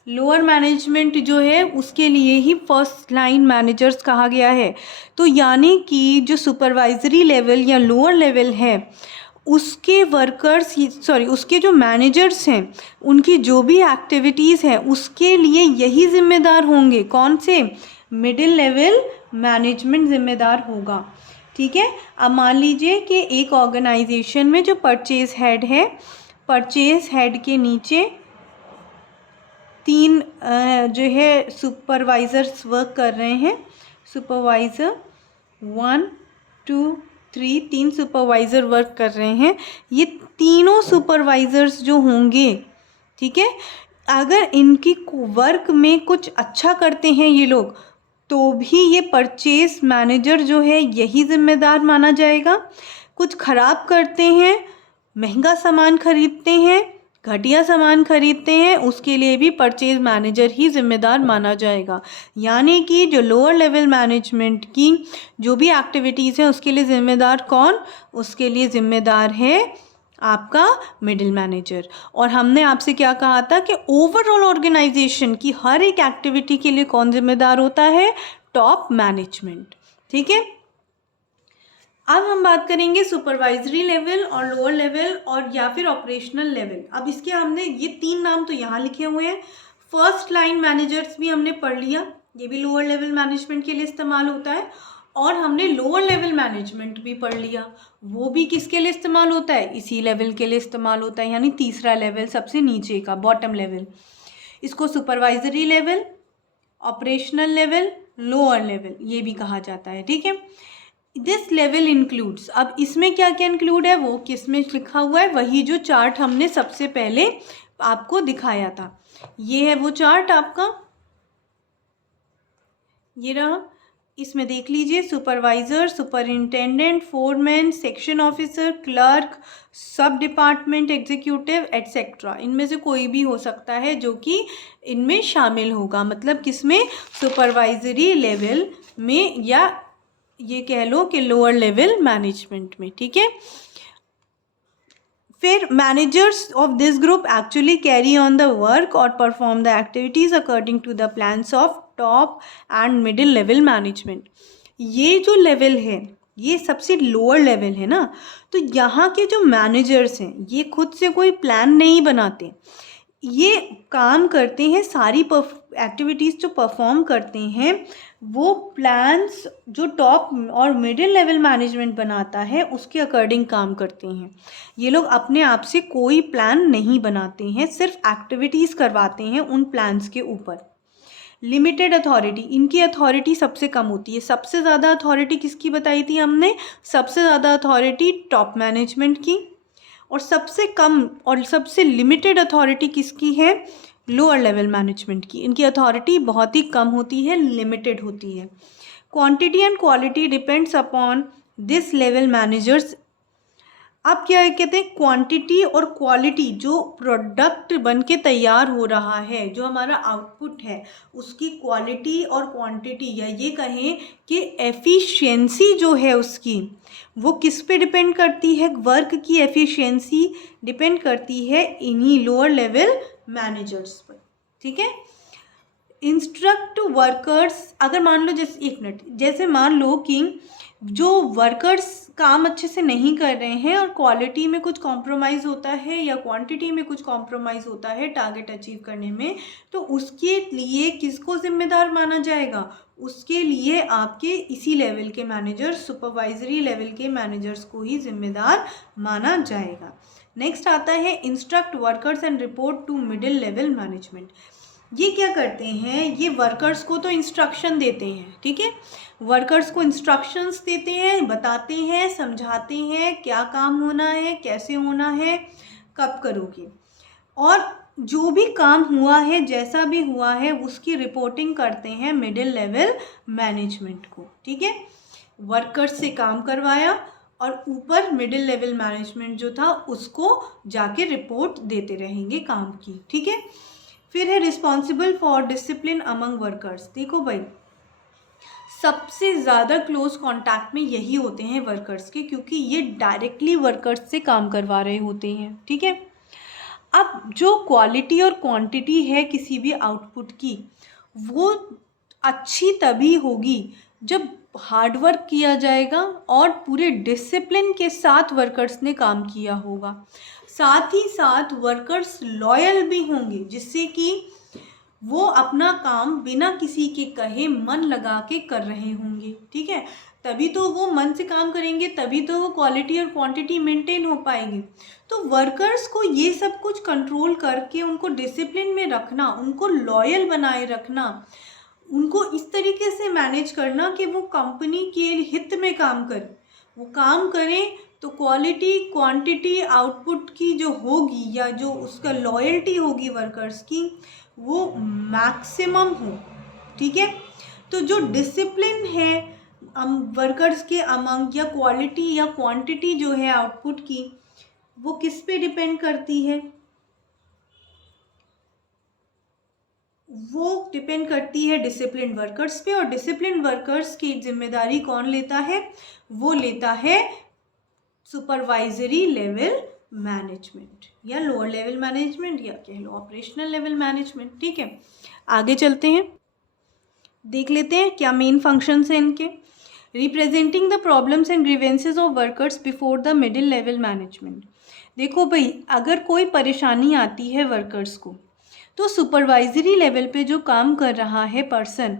लोअर मैनेजमेंट जो है उसके लिए ही फर्स्ट लाइन मैनेजर्स कहा गया है। तो यानी कि जो सुपरवाइजरी लेवल या लोअर लेवल है उसके वर्कर्स, सॉरी उसके जो मैनेजर्स हैं उनकी जो भी एक्टिविटीज़ हैं उसके लिए यही जिम्मेदार होंगे, कौन से, मिडिल लेवल मैनेजमेंट जिम्मेदार होगा। ठीक है, अब मान लीजिए कि एक ऑर्गेनाइजेशन में जो परचेज हेड है, परचेज हेड के नीचे 3 जो है सुपरवाइज़र्स वर्क कर रहे हैं, सुपरवाइज़र 1 2 3, 3 सुपरवाइज़र वर्क कर रहे हैं। ये तीनों सुपरवाइज़र्स जो होंगे, ठीक है, अगर इनकी वर्क में कुछ अच्छा करते हैं ये लोग, तो भी ये परचेज मैनेजर जो है यही जिम्मेदार माना जाएगा। कुछ ख़राब करते हैं, महंगा सामान खरीदते हैं, घटिया सामान खरीदते हैं, उसके लिए भी परचेज मैनेजर ही जिम्मेदार माना जाएगा। यानी कि जो लोअर लेवल मैनेजमेंट की जो भी एक्टिविटीज़ हैं उसके लिए ज़िम्मेदार कौन, उसके लिए ज़िम्मेदार है आपका मिडिल मैनेजर। और हमने आपसे क्या कहा था कि ओवरऑल ऑर्गेनाइजेशन की हर एक एक्टिविटी के लिए कौन जिम्मेदार होता है, टॉप मैनेजमेंट। ठीक है, अब हम बात करेंगे सुपरवाइजरी लेवल और लोअर लेवल और या फिर ऑपरेशनल लेवल। अब इसके हमने ये 3 नाम तो यहाँ लिखे हुए हैं। फर्स्ट लाइन मैनेजर्स भी हमने पढ़ लिया, ये भी लोअर लेवल मैनेजमेंट के लिए इस्तेमाल होता है, और हमने लोअर लेवल मैनेजमेंट भी पढ़ लिया, वो भी किसके लिए इस्तेमाल होता है, इसी लेवल के लिए इस्तेमाल होता है, यानी तीसरा लेवल, सबसे नीचे का, बॉटम लेवल। इसको supervisory level, operational level, lower level ये भी कहा जाता है। ठीक है, दिस लेवल इंक्लूड्स, अब इसमें क्या क्या इंक्लूड है वो किसमें लिखा हुआ है, वही जो चार्ट हमने सबसे पहले आपको दिखाया था, ये है वो चार्ट आपका, ये रहा, इसमें देख लीजिए, supervisor, superintendent, foreman, section officer, clerk, सब डिपार्टमेंट एग्जीक्यूटिव एट्सेट्रा, इनमें से कोई भी हो सकता है जो कि इनमें शामिल होगा। मतलब किसमें, सुपरवाइजरी लेवल में, या ये कह लो कि लोअर लेवल मैनेजमेंट में। ठीक है, फिर managers of this group actually carry on the work और perform the activities according to the plans of top and middle level management. ये जो लेवल है ये सबसे लोअर लेवल है ना, तो यहाँ के जो मैनेजर्स हैं ये खुद से कोई प्लान नहीं बनाते, ये काम करते हैं, सारी एक्टिविटीज़ जो परफॉर्म करते हैं वो प्लान्स जो टॉप और मिडिल लेवल मैनेजमेंट बनाता है उसके अकॉर्डिंग काम करते हैं। ये लोग अपने आप से कोई प्लान नहीं बनाते हैं, सिर्फ एक्टिविटीज़ करवाते हैं उन प्लान्स के ऊपर। लिमिटेड अथॉरिटी, इनकी अथॉरिटी सबसे कम होती है। सबसे ज़्यादा अथॉरिटी किसकी बताई थी हमने, सबसे ज़्यादा अथॉरिटी टॉप मैनेजमेंट की, और सबसे कम और सबसे लिमिटेड अथॉरिटी किसकी है, लोअर लेवल मैनेजमेंट की। इनकी अथॉरिटी बहुत ही कम होती है, लिमिटेड होती है। Quantity and quality depends upon this level managers. अब क्या है, कहते हैं क्वांटिटी और क्वालिटी, जो प्रोडक्ट बन के तैयार हो रहा है, जो हमारा आउटपुट है, उसकी क्वालिटी और क्वांटिटी, या ये कहें कि एफिशिएंसी जो है उसकी, वो किस पे डिपेंड करती है, वर्क की एफिशिएंसी डिपेंड करती है इन्हीं लोअर लेवल मैनेजर्स पर। ठीक है, इंस्ट्रक्ट वर्कर्स, अगर मान लो, जैसे एक मिनट, जैसे मान लो कि जो वर्कर्स काम अच्छे से नहीं कर रहे हैं और क्वालिटी में कुछ कॉम्प्रोमाइज़ होता है या क्वांटिटी में कुछ कॉम्प्रोमाइज़ होता है टारगेट अचीव करने में, तो उसके लिए किसको जिम्मेदार माना जाएगा, उसके लिए आपके इसी लेवल के मैनेजर, सुपरवाइजरी लेवल के मैनेजर्स को ही जिम्मेदार माना जाएगा। नेक्स्ट आता है instruct workers and report to middle level management. ये क्या करते हैं, ये वर्कर्स को तो इंस्ट्रक्शन देते हैं, ठीक है, वर्कर्स को इंस्ट्रक्शंस देते हैं, बताते हैं, समझाते हैं क्या काम होना है, कैसे होना है, कब करोगे, और जो भी काम हुआ है, जैसा भी हुआ है, उसकी रिपोर्टिंग करते हैं मिडिल लेवल मैनेजमेंट को। ठीक है, वर्कर्स से काम करवाया और ऊपर मिडिल लेवल मैनेजमेंट जो था उसको जाके रिपोर्ट देते रहेंगे काम की। ठीक है, फिर है responsible for discipline among workers. देखो भाई, सबसे ज़्यादा क्लोज कांटेक्ट में यही होते हैं वर्कर्स के, क्योंकि ये डायरेक्टली वर्कर्स से काम करवा रहे होते हैं। ठीक है, अब जो क्वालिटी और क्वांटिटी है किसी भी आउटपुट की, वो अच्छी तभी होगी जब हार्डवर्क किया जाएगा और पूरे डिसिप्लिन के साथ वर्कर्स ने काम किया होगा। साथ ही साथ वर्कर्स लॉयल भी होंगे, जिससे कि वो अपना काम बिना किसी के कहे मन लगा के कर रहे होंगे। ठीक है, तभी तो वो मन से काम करेंगे, तभी तो वो क्वालिटी और क्वांटिटी मेंटेन हो पाएगी। तो वर्कर्स को ये सब कुछ कंट्रोल करके उनको डिसिप्लिन में रखना, उनको लॉयल बनाए रखना, उनको इस तरीके से मैनेज करना कि वो कंपनी के हित में काम करें, वो काम करें तो क्वालिटी क्वांटिटी आउटपुट की जो होगी, या जो उसका लॉयल्टी होगी वर्कर्स की, वो मैक्सिमम हो। ठीक है, तो जो डिसिप्लिन है वर्कर्स के अमंग, या क्वालिटी या क्वांटिटी जो है आउटपुट की, वो किस पे डिपेंड करती है, वो डिपेंड करती है डिसिप्लिन वर्कर्स पे। और डिसिप्लिन वर्कर्स की जिम्मेदारी कौन लेता है, वो लेता है सुपरवाइजरी लेवल मैनेजमेंट, या लोअर लेवल मैनेजमेंट, या कह लो ऑपरेशनल लेवल मैनेजमेंट। ठीक है, आगे चलते हैं, देख लेते हैं क्या मेन फंक्शंस हैं इनके। Representing the problems and grievances of workers before the middle level management. देखो भाई, अगर कोई परेशानी आती है वर्कर्स को, तो सुपरवाइजरी लेवल पे जो काम कर रहा है पर्सन,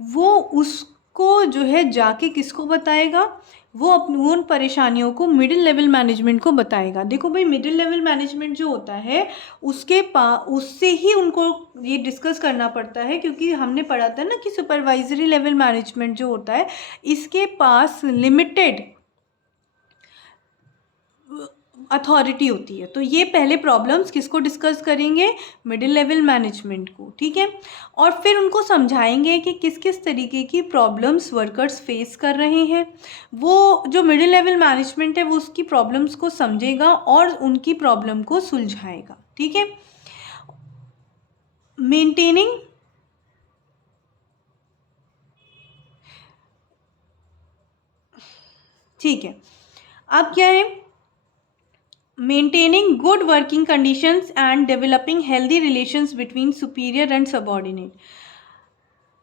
वो उसको जो है जाके किसको बताएगा, वो अपनी उन परेशानियों को मिडिल लेवल मैनेजमेंट को बताएगा। देखो भाई, मिडिल लेवल मैनेजमेंट जो होता है उससे ही उनको ये डिस्कस करना पड़ता है, क्योंकि हमने पढ़ा था ना कि सुपरवाइजरी लेवल मैनेजमेंट जो होता है इसके पास लिमिटेड अथॉरिटी होती है। तो ये पहले प्रॉब्लम्स किसको डिस्कस करेंगे, मिडिल लेवल मैनेजमेंट को, ठीक है। और फिर उनको समझाएंगे कि किस किस तरीके की प्रॉब्लम्स वर्कर्स फेस कर रहे हैं। वो जो मिडिल लेवल मैनेजमेंट है वो उसकी प्रॉब्लम्स को समझेगा और उनकी प्रॉब्लम को सुलझाएगा, ठीक है। मेंटेनिंग ठीक है, अब क्या है, maintaining good working conditions and developing healthy relations between superior and subordinate.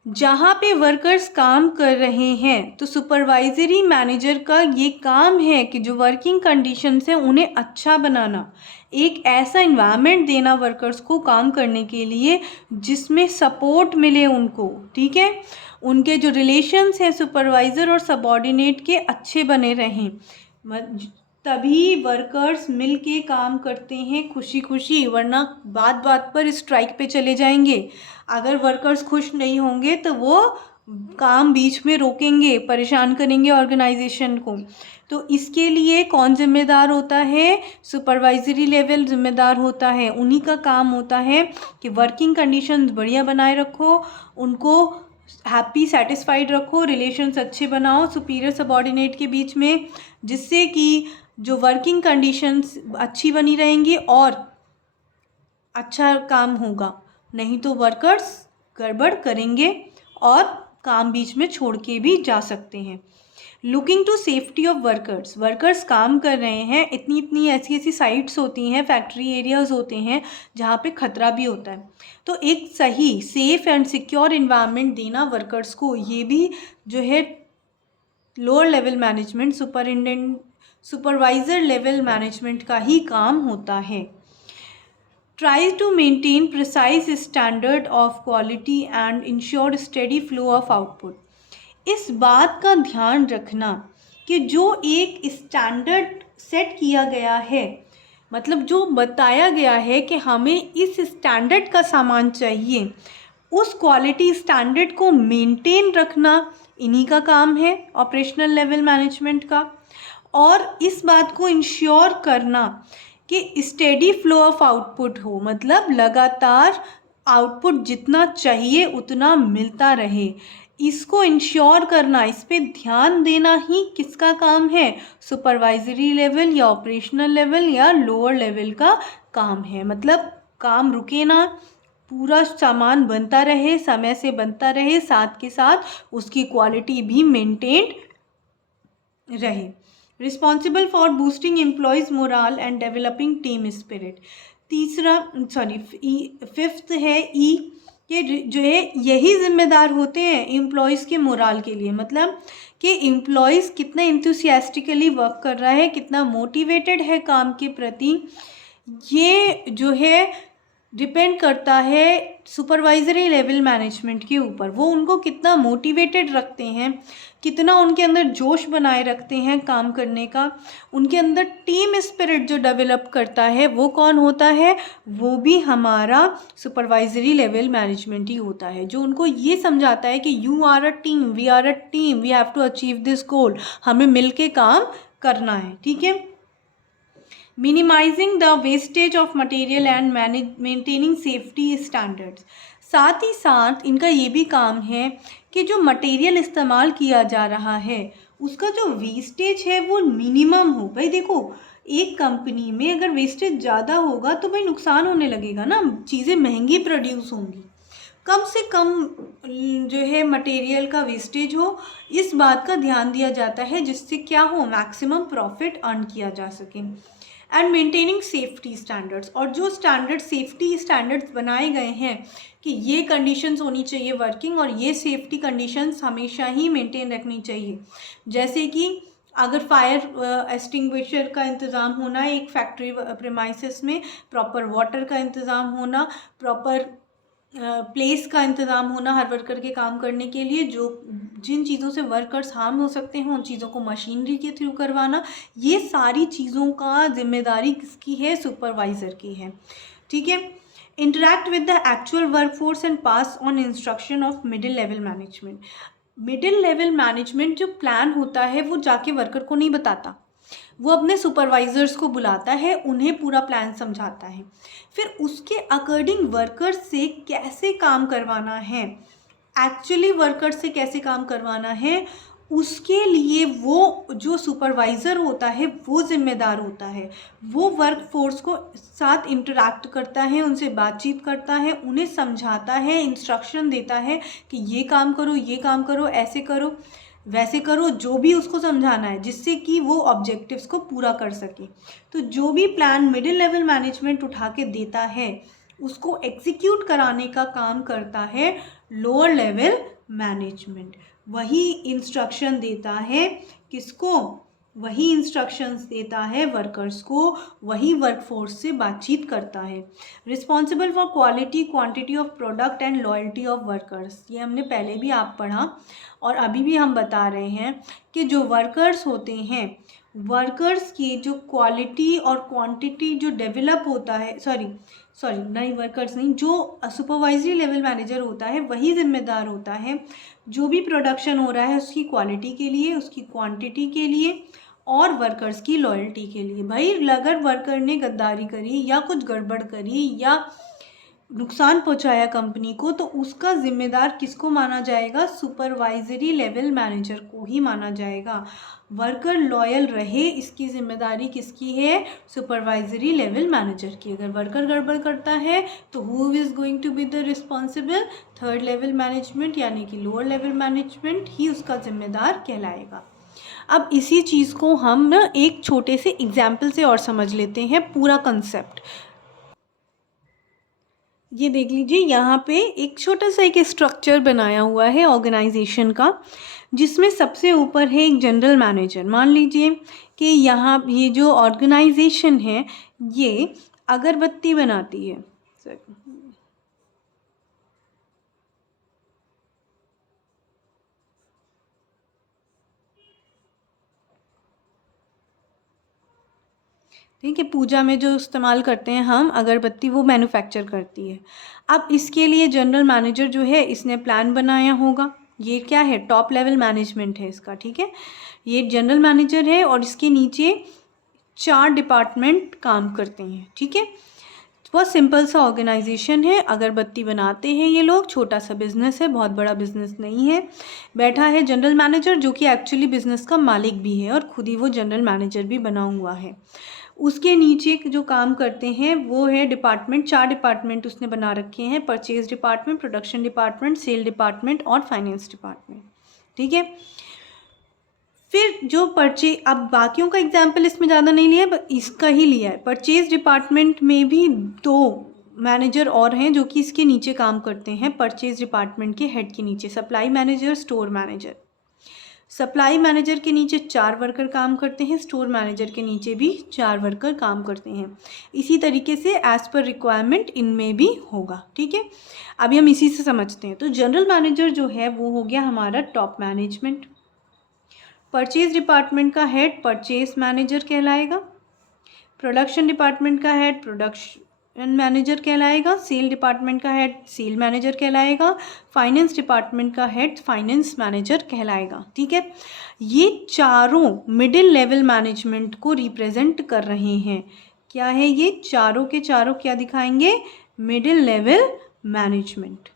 जहाँ पे वर्कर्स काम कर रहे हैं तो सुपरवाइजरी मैनेजर का ये काम है कि जो वर्किंग कंडीशंस हैं उन्हें अच्छा बनाना, एक ऐसा इन्वायरमेंट देना वर्कर्स को काम करने के लिए जिसमें सपोर्ट मिले उनको, ठीक है। उनके जो रिलेशंस हैं सुपरवाइज़र और सबऑर्डिनेट के अच्छे बने रहें, तभी वर्कर्स मिल के काम करते हैं खुशी खुशी, वरना बात बात पर स्ट्राइक पे चले जाएंगे। अगर वर्कर्स खुश नहीं होंगे तो वो काम बीच में रोकेंगे, परेशान करेंगे ऑर्गेनाइजेशन को। तो इसके लिए कौन जिम्मेदार होता है, सुपरवाइजरी लेवल जिम्मेदार होता है। उन्हीं का काम होता है कि वर्किंग कंडीशंस बढ़िया बनाए रखो, उनको हैप्पी सेटिस्फाइड रखो, रिलेशंस अच्छे बनाओ सुपीरियर सबऑर्डिनेट के बीच में, जिससे कि जो वर्किंग कंडीशंस अच्छी बनी रहेंगी और अच्छा काम होगा। नहीं तो वर्कर्स गड़बड़ करेंगे और काम बीच में छोड़ के भी जा सकते हैं। Looking to safety of workers, workers काम कर रहे हैं, इतनी इतनी ऐसी ऐसी साइट्स होती हैं, फैक्ट्री एरियाज़ होते हैं जहाँ पे खतरा भी होता है। तो एक सही सेफ एंड सिक्योर इन्वायरमेंट देना वर्कर्स को, ये भी जो है lower level management supervisor level management का ही काम होता है। Tries to maintain precise standard of quality and ensure steady flow of output. इस बात का ध्यान रखना कि जो एक स्टैंडर्ड सेट किया गया है, मतलब जो बताया गया है कि हमें इस स्टैंडर्ड का सामान चाहिए, उस क्वालिटी स्टैंडर्ड को मेंटेन रखना इन्हीं का काम है ऑपरेशनल लेवल मैनेजमेंट का। और इस बात को इंश्योर करना कि स्टेडी फ्लो ऑफ आउटपुट हो, मतलब लगातार आउटपुट जितना चाहिए उतना मिलता रहे, इसको इंश्योर करना, इस पे ध्यान देना ही किसका काम है, सुपरवाइजरी लेवल या ऑपरेशनल लेवल या लोअर लेवल का काम है। मतलब काम रुके ना, पूरा सामान बनता रहे, समय से बनता रहे, साथ के साथ उसकी क्वालिटी भी मेंटेन रहे। Responsible for boosting employees moral and developing team spirit. Fifth है ई, कि जो है यही जिम्मेदार होते हैं एम्प्लॉयज़ के मोरल के लिए, मतलब कि एम्प्लॉयज़ कितना इंथुसियास्टिकली वर्क कर रहा है, कितना मोटिवेटेड है काम के प्रति, ये जो है डिपेंड करता है सुपरवाइजरी लेवल मैनेजमेंट के ऊपर। वो उनको कितना मोटिवेटेड रखते हैं, कितना उनके अंदर जोश बनाए रखते हैं काम करने का, उनके अंदर टीम स्पिरिट जो डेवलप करता है वो कौन होता है, वो भी हमारा सुपरवाइजरी लेवल मैनेजमेंट ही होता है, जो उनको ये समझाता है कि you are a team, we are a team, we have to achieve this goal, हमें मिल के काम करना है, ठीक है। Minimizing the wastage of material and maintaining safety standards. साथ ही साथ इनका ये भी काम है कि जो मटेरियल इस्तेमाल किया जा रहा है उसका जो वेस्टेज है वो मिनिमम हो। भाई देखो, एक कंपनी में अगर वेस्टेज ज़्यादा होगा तो भाई नुकसान होने लगेगा ना, चीज़ें महंगी प्रोड्यूस होंगी। कम से कम जो है मटेरियल का वेस्टेज हो, इस बात का ध्यान दिया जाता है जिससे क्या हो, मैक्सिमम प्रॉफिट अर्न किया जा सके। एंड मेंटेनिंग सेफ्टी स्टैंडर्ड्स, और जो स्टैंडर्ड सेफ्टी स्टैंडर्ड्स बनाए गए हैं कि ये कंडीशंस होनी चाहिए वर्किंग और ये सेफ्टी कंडीशंस हमेशा ही मेंटेन रखनी चाहिए। जैसे कि अगर फायर एक्सटिंग्विशर का इंतज़ाम होना, एक फैक्ट्री प्रेमाइसेस में प्रॉपर वाटर का इंतज़ाम होना, प्रॉपर प्लेस का इंतज़ाम होना हर वर्कर के काम करने के लिए, जो जिन चीज़ों से वर्कर्स हार्म हो सकते हैं उन चीज़ों को मशीनरी के थ्रू करवाना, ये सारी चीज़ों का जिम्मेदारी किसकी है, सुपरवाइज़र की है, ठीक है। Interact with the actual workforce and pass on instruction of middle level management. Middle level management जो प्लान होता है वो जाके वर्कर को नहीं बताता, वो अपने सुपरवाइजर्स को बुलाता है, उन्हें पूरा प्लान समझाता है, फिर उसके अकॉर्डिंग वर्कर्स से कैसे काम करवाना है, एक्चुअली वर्कर से कैसे काम करवाना है, उसके लिए वो जो सुपरवाइज़र होता है वो जिम्मेदार होता है। वो वर्क फोर्स को साथ इंटरैक्ट करता है, उनसे बातचीत करता है, उन्हें समझाता है, इंस्ट्रक्शन देता है कि ये काम करो, ये काम करो, ऐसे करो, वैसे करो, जो भी उसको समझाना है, जिससे कि वो ऑब्जेक्टिव्स को पूरा कर सके। तो जो भी प्लान मिडिल लेवल मैनेजमेंट उठा के देता है उसको एग्जीक्यूट कराने का काम करता है लोअर लेवल मैनेजमेंट। वही इंस्ट्रक्शन देता है किसको, वही इंस्ट्रक्शंस देता है वर्कर्स को, वही वर्कफोर्स से बातचीत करता है। Responsible for quality quantity of product and loyalty of workers, ये हमने पहले भी आप पढ़ा और अभी भी हम बता रहे हैं कि जो वर्कर्स होते हैं, वर्कर्स की जो क्वालिटी और क्वांटिटी जो डेवलप होता है, सॉरी नहीं वर्कर्स नहीं, जो सुपरवाइजरी लेवल मैनेजर होता है वही जिम्मेदार होता है जो भी प्रोडक्शन हो रहा है उसकी क्वालिटी के लिए, उसकी क्वांटिटी के लिए और वर्कर्स की लॉयल्टी के लिए। भाई अगर वर्कर ने गद्दारी करी या कुछ गड़बड़ करी या नुकसान पहुंचाया कंपनी को, तो उसका जिम्मेदार किसको माना जाएगा, सुपरवाइजरी लेवल मैनेजर को ही माना जाएगा। वर्कर लॉयल रहे इसकी जिम्मेदारी किसकी है, सुपरवाइजरी लेवल मैनेजर की। अगर वर्कर गड़बड़ करता है तो who is going to be the responsible, third level management यानी कि लोअर लेवल मैनेजमेंट ही उसका जिम्मेदार कहलाएगा। अब इसी चीज़ को हम ना एक छोटे से एग्जाम्पल से और समझ लेते हैं पूरा कंसेप्ट। ये देख लीजिए, यहाँ पे एक छोटा सा एक स्ट्रक्चर बनाया हुआ है ऑर्गेनाइजेशन का, जिसमें सबसे ऊपर है एक जनरल मैनेजर। मान लीजिए कि यहाँ ये जो ऑर्गेनाइजेशन है ये अगरबत्ती बनाती है, ठीक है, पूजा में जो इस्तेमाल करते हैं हम अगरबत्ती, वो मैन्युफैक्चर करती है। अब इसके लिए जनरल मैनेजर जो है इसने प्लान बनाया होगा, ये क्या है, टॉप लेवल मैनेजमेंट है इसका, ठीक है। ये जनरल मैनेजर है और इसके नीचे 4 डिपार्टमेंट काम करते हैं, ठीक है। बहुत सिंपल सा ऑर्गेनाइजेशन है, अगरबत्ती बनाते हैं ये लोग, छोटा सा बिजनेस है, बहुत बड़ा बिजनेस नहीं है। बैठा है जनरल मैनेजर जो कि एक्चुअली बिजनेस का मालिक भी है और खुद ही वो जनरल मैनेजर भी बना हुआ है। उसके नीचे जो काम करते हैं वो है डिपार्टमेंट, 4 डिपार्टमेंट उसने बना रखे हैं, purchase department, production department, sale department और फाइनेंस डिपार्टमेंट, ठीक है। फिर जो अब बाकियों का एग्जाम्पल इसमें ज़्यादा नहीं लिया, इसका ही लिया है। परचेज डिपार्टमेंट में भी 2 मैनेजर और हैं जो कि इसके नीचे काम करते हैं, परचेज डिपार्टमेंट के हेड के नीचे, supply manager, store manager. Supply manager के नीचे 4 वर्कर काम करते हैं, स्टोर मैनेजर के नीचे भी 4 वर्कर काम करते हैं। इसी तरीके से एज पर रिक्वायरमेंट इनमें भी होगा, ठीक है। अभी हम इसी से समझते हैं। तो जनरल मैनेजर जो है वो हो गया हमारा टॉप मैनेजमेंट। परचेज डिपार्टमेंट का हेड परचेज मैनेजर कहलाएगा, प्रोडक्शन डिपार्टमेंट का हेड प्रोडक्शन मैनेजर कहलाएगा, सेल डिपार्टमेंट का हेड सेल मैनेजर कहलाएगा, फाइनेंस डिपार्टमेंट का हेड फाइनेंस मैनेजर कहलाएगा, ठीक है। ये चारों मिडिल लेवल मैनेजमेंट को रिप्रेजेंट कर रहे हैं। क्या है ये चारों के चारों, क्या दिखाएंगे, मिडिल लेवल मैनेजमेंट।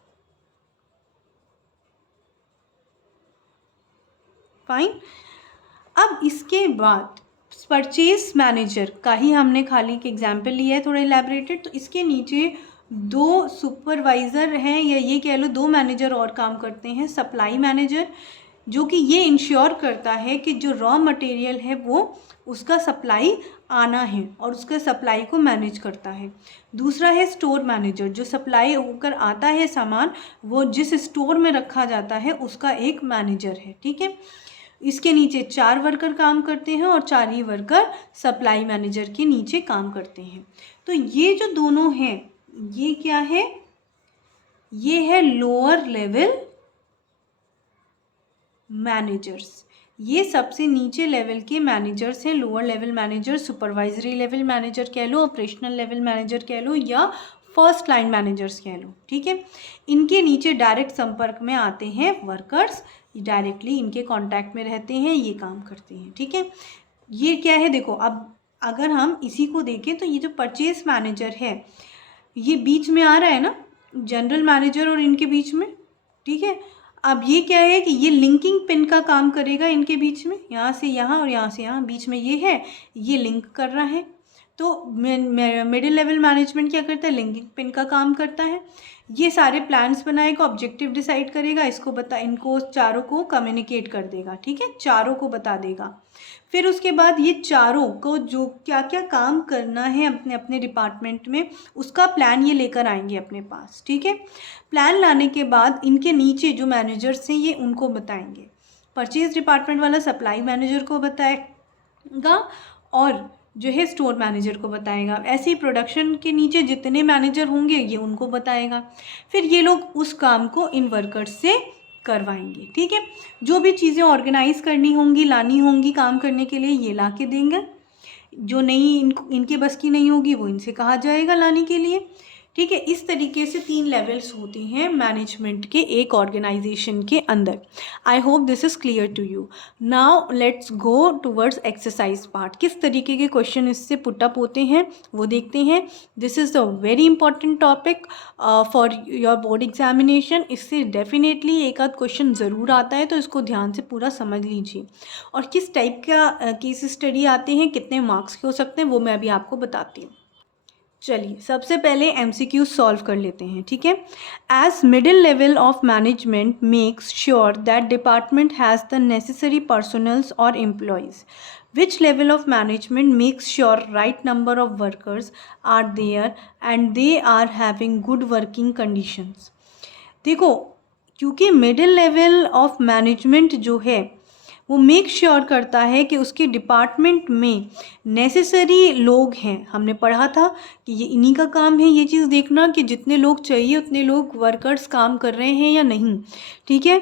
फाइन। अब इसके बाद परचेज मैनेजर का ही हमने खाली एक एग्जाम्पल लिया है थोड़ा इलेबरेटेड। तो इसके नीचे 2 सुपरवाइज़र हैं या ये कह लो 2 मैनेजर और काम करते हैं। सप्लाई मैनेजर जो कि ये इंश्योर करता है कि जो रॉ मटेरियल है वो उसका सप्लाई आना है और उसका सप्लाई को मैनेज करता है। दूसरा है स्टोर मैनेजर, जो सप्लाई होकर आता है सामान वो जिस स्टोर में रखा जाता है उसका एक मैनेजर है, ठीक है। इसके नीचे 4 वर्कर काम करते हैं और 4 ही वर्कर सप्लाई मैनेजर के नीचे काम करते हैं। तो ये जो दोनों हैं ये क्या है, ये है लोअर लेवल मैनेजर्स। ये सबसे नीचे लेवल के मैनेजर्स हैं। Lower level manager supervisory level manager कह लो, ऑपरेशनल लेवल मैनेजर कह लो या फर्स्ट लाइन मैनेजर्स कह लो, ठीक है। इनके नीचे डायरेक्ट संपर्क में आते हैं वर्कर्स, डायरेक्टली इनके कांटेक्ट में रहते हैं, ये काम करते हैं, ठीक है। ये क्या है देखो, अब अगर हम इसी को देखें तो ये जो परचेज मैनेजर है ये बीच में आ रहा है ना, जनरल मैनेजर और इनके बीच में, ठीक है। अब ये क्या है कि ये लिंकिंग पिन का काम करेगा इनके बीच में, यहाँ से यहाँ और यहाँ से यहाँ, बीच में ये है, ये लिंक कर रहा है। तो मिडिल लेवल मैनेजमेंट क्या करता है, लिंकिंग पिन का काम करता है। ये सारे प्लान्स बनाएगा, ऑब्जेक्टिव डिसाइड करेगा, इनको चारों को कम्युनिकेट कर देगा, ठीक है, चारों को बता देगा। फिर उसके बाद ये चारों को जो क्या क्या काम करना है अपने अपने डिपार्टमेंट में, उसका प्लान ये लेकर आएंगे अपने पास, ठीक है। प्लान लाने के बाद इनके नीचे जो मैनेजर्स हैं ये उनको बताएंगे। परचेज डिपार्टमेंट वाला सप्लाई मैनेजर को बताएगा और जो है स्टोर मैनेजर को बताएगा। ऐसे ही प्रोडक्शन के नीचे जितने मैनेजर होंगे ये उनको बताएगा। फिर ये लोग उस काम को इन वर्कर्स से करवाएंगे, ठीक है। जो भी चीज़ें ऑर्गेनाइज करनी होंगी, लानी होंगी काम करने के लिए, ये ला के देंगे। जो नहीं इनके बस की नहीं होगी वो इनसे कहा जाएगा लाने के लिए, ठीक है। इस तरीके से 3 लेवल्स होती हैं मैनेजमेंट के एक ऑर्गेनाइजेशन के अंदर। I hope this is clear to you. Now let's go towards exercise part. किस तरीके के क्वेश्चन इससे पुट अप होते हैं वो देखते हैं। This is a very important topic for your board examination. इससे डेफिनेटली एक आध क्वेश्चन ज़रूर आता है, तो इसको ध्यान से पूरा समझ लीजिए। और किस टाइप का केस स्टडी आते हैं, कितने मार्क्स के हो सकते हैं, वो मैं अभी आपको बताती हूँ। चलिए सबसे पहले MCQ सॉल्व कर लेते हैं, ठीक है। As middle level of management makes sure that department has the necessary personnels और employees, which level of management makes sure right number of workers are there and they are having good working conditions। देखो, क्योंकि middle level of management जो है वो make sure करता है कि उसके डिपार्टमेंट में नेसेसरी लोग हैं। हमने पढ़ा था कि ये इन्हीं का काम है ये चीज़ देखना कि जितने लोग चाहिए उतने लोग वर्कर्स काम कर रहे हैं या नहीं, ठीक है।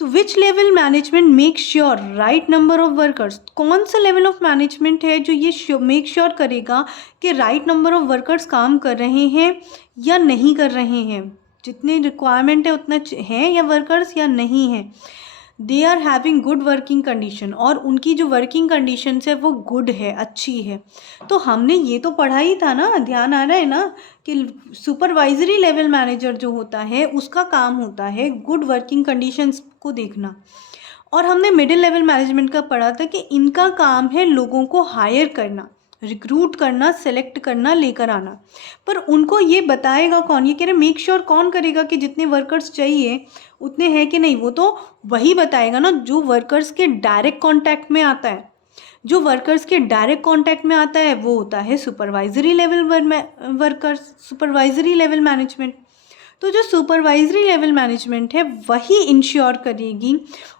तो which level management make sure right number of workers, कौन सा लेवल ऑफ मैनेजमेंट है जो ये मेक श्योर करेगा कि राइट नंबर ऑफ वर्कर्स काम कर रहे हैं या नहीं कर रहे हैं, जितने रिक्वायरमेंट है उतना है या वर्कर्स या नहीं है। They are having good working condition, और उनकी जो वर्किंग कंडीशन है वो गुड है, अच्छी है। तो हमने ये तो पढ़ा ही था ना, ध्यान आ रहा है ना, कि सुपरवाइजरी लेवल मैनेजर जो होता है उसका काम होता है गुड वर्किंग कंडीशंस को देखना। और हमने मिडिल लेवल मैनेजमेंट का पढ़ा था कि इनका काम है लोगों को हायर करना, रिक्रूट करना, सेलेक्ट करना, लेकर आना। पर उनको ये बताएगा कौन, ये कह रहे मेक श्योर कौन करेगा कि जितने वर्कर्स चाहिए उतने हैं कि नहीं, वो तो वही बताएगा ना जो वर्कर्स के डायरेक्ट कांटेक्ट में आता है। जो वर्कर्स के डायरेक्ट कांटेक्ट में आता है वो होता है supervisory level workers, supervisory level management. तो जो सुपरवाइजरी लेवल मैनेजमेंट है वही इंश्योर करेगी,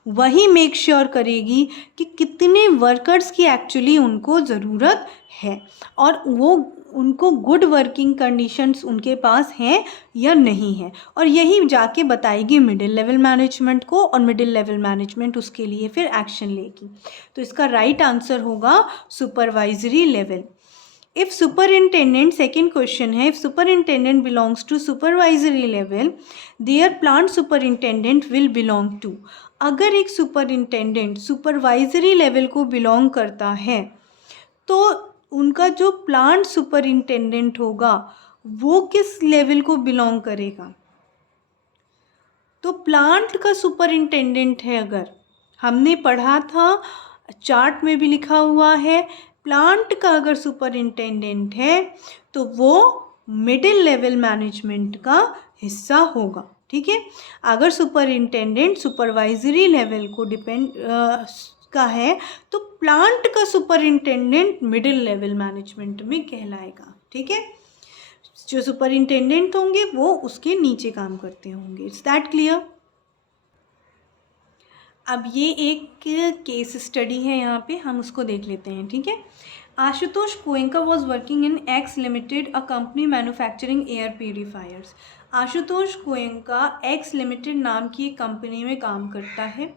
वही मेक श्योर करेगी कि कितने वर्कर्स की एक्चुअली उनको ज़रूरत है और वो उनको गुड वर्किंग कंडीशंस उनके पास हैं या नहीं है। और यही जाके बताएगी मिडिल लेवल मैनेजमेंट को, और मिडिल लेवल मैनेजमेंट उसके लिए फिर एक्शन लेगी। तो इसका राइट आंसर होगा supervisory level. If superintendent, second question है, if superintendent belongs to supervisory level there plant superintendent will belong to. अगर एक सुपरिंटेंडेंट सुपरवाइजरी लेवल को बिलोंग करता है तो उनका जो प्लांट सुपरिंटेंडेंट होगा वो किस लेवल को बिलोंग करेगा। तो प्लांट का सुपरिंटेंडेंट है, अगर हमने पढ़ा था, चार्ट में भी लिखा हुआ है, प्लांट का अगर सुपरिंटेंडेंट है तो वो मिडिल लेवल मैनेजमेंट का हिस्सा होगा, ठीक है। अगर सुपरिंटेंडेंट सुपरवाइजरी लेवल को का है तो प्लांट का सुपरिंटेंडेंट मिडिल लेवल मैनेजमेंट में कहलाएगा, ठीक है। जो सुपरिंटेंडेंट होंगे वो उसके नीचे काम करते होंगे। It's that clear. अब ये एक केस स्टडी है, यहाँ पे हम उसको देख लेते हैं, ठीक है। Ashutosh Goenka was working in x limited, a company manufacturing air purifiers. Ashutosh Goenka x limited नाम की एक कंपनी में काम करता है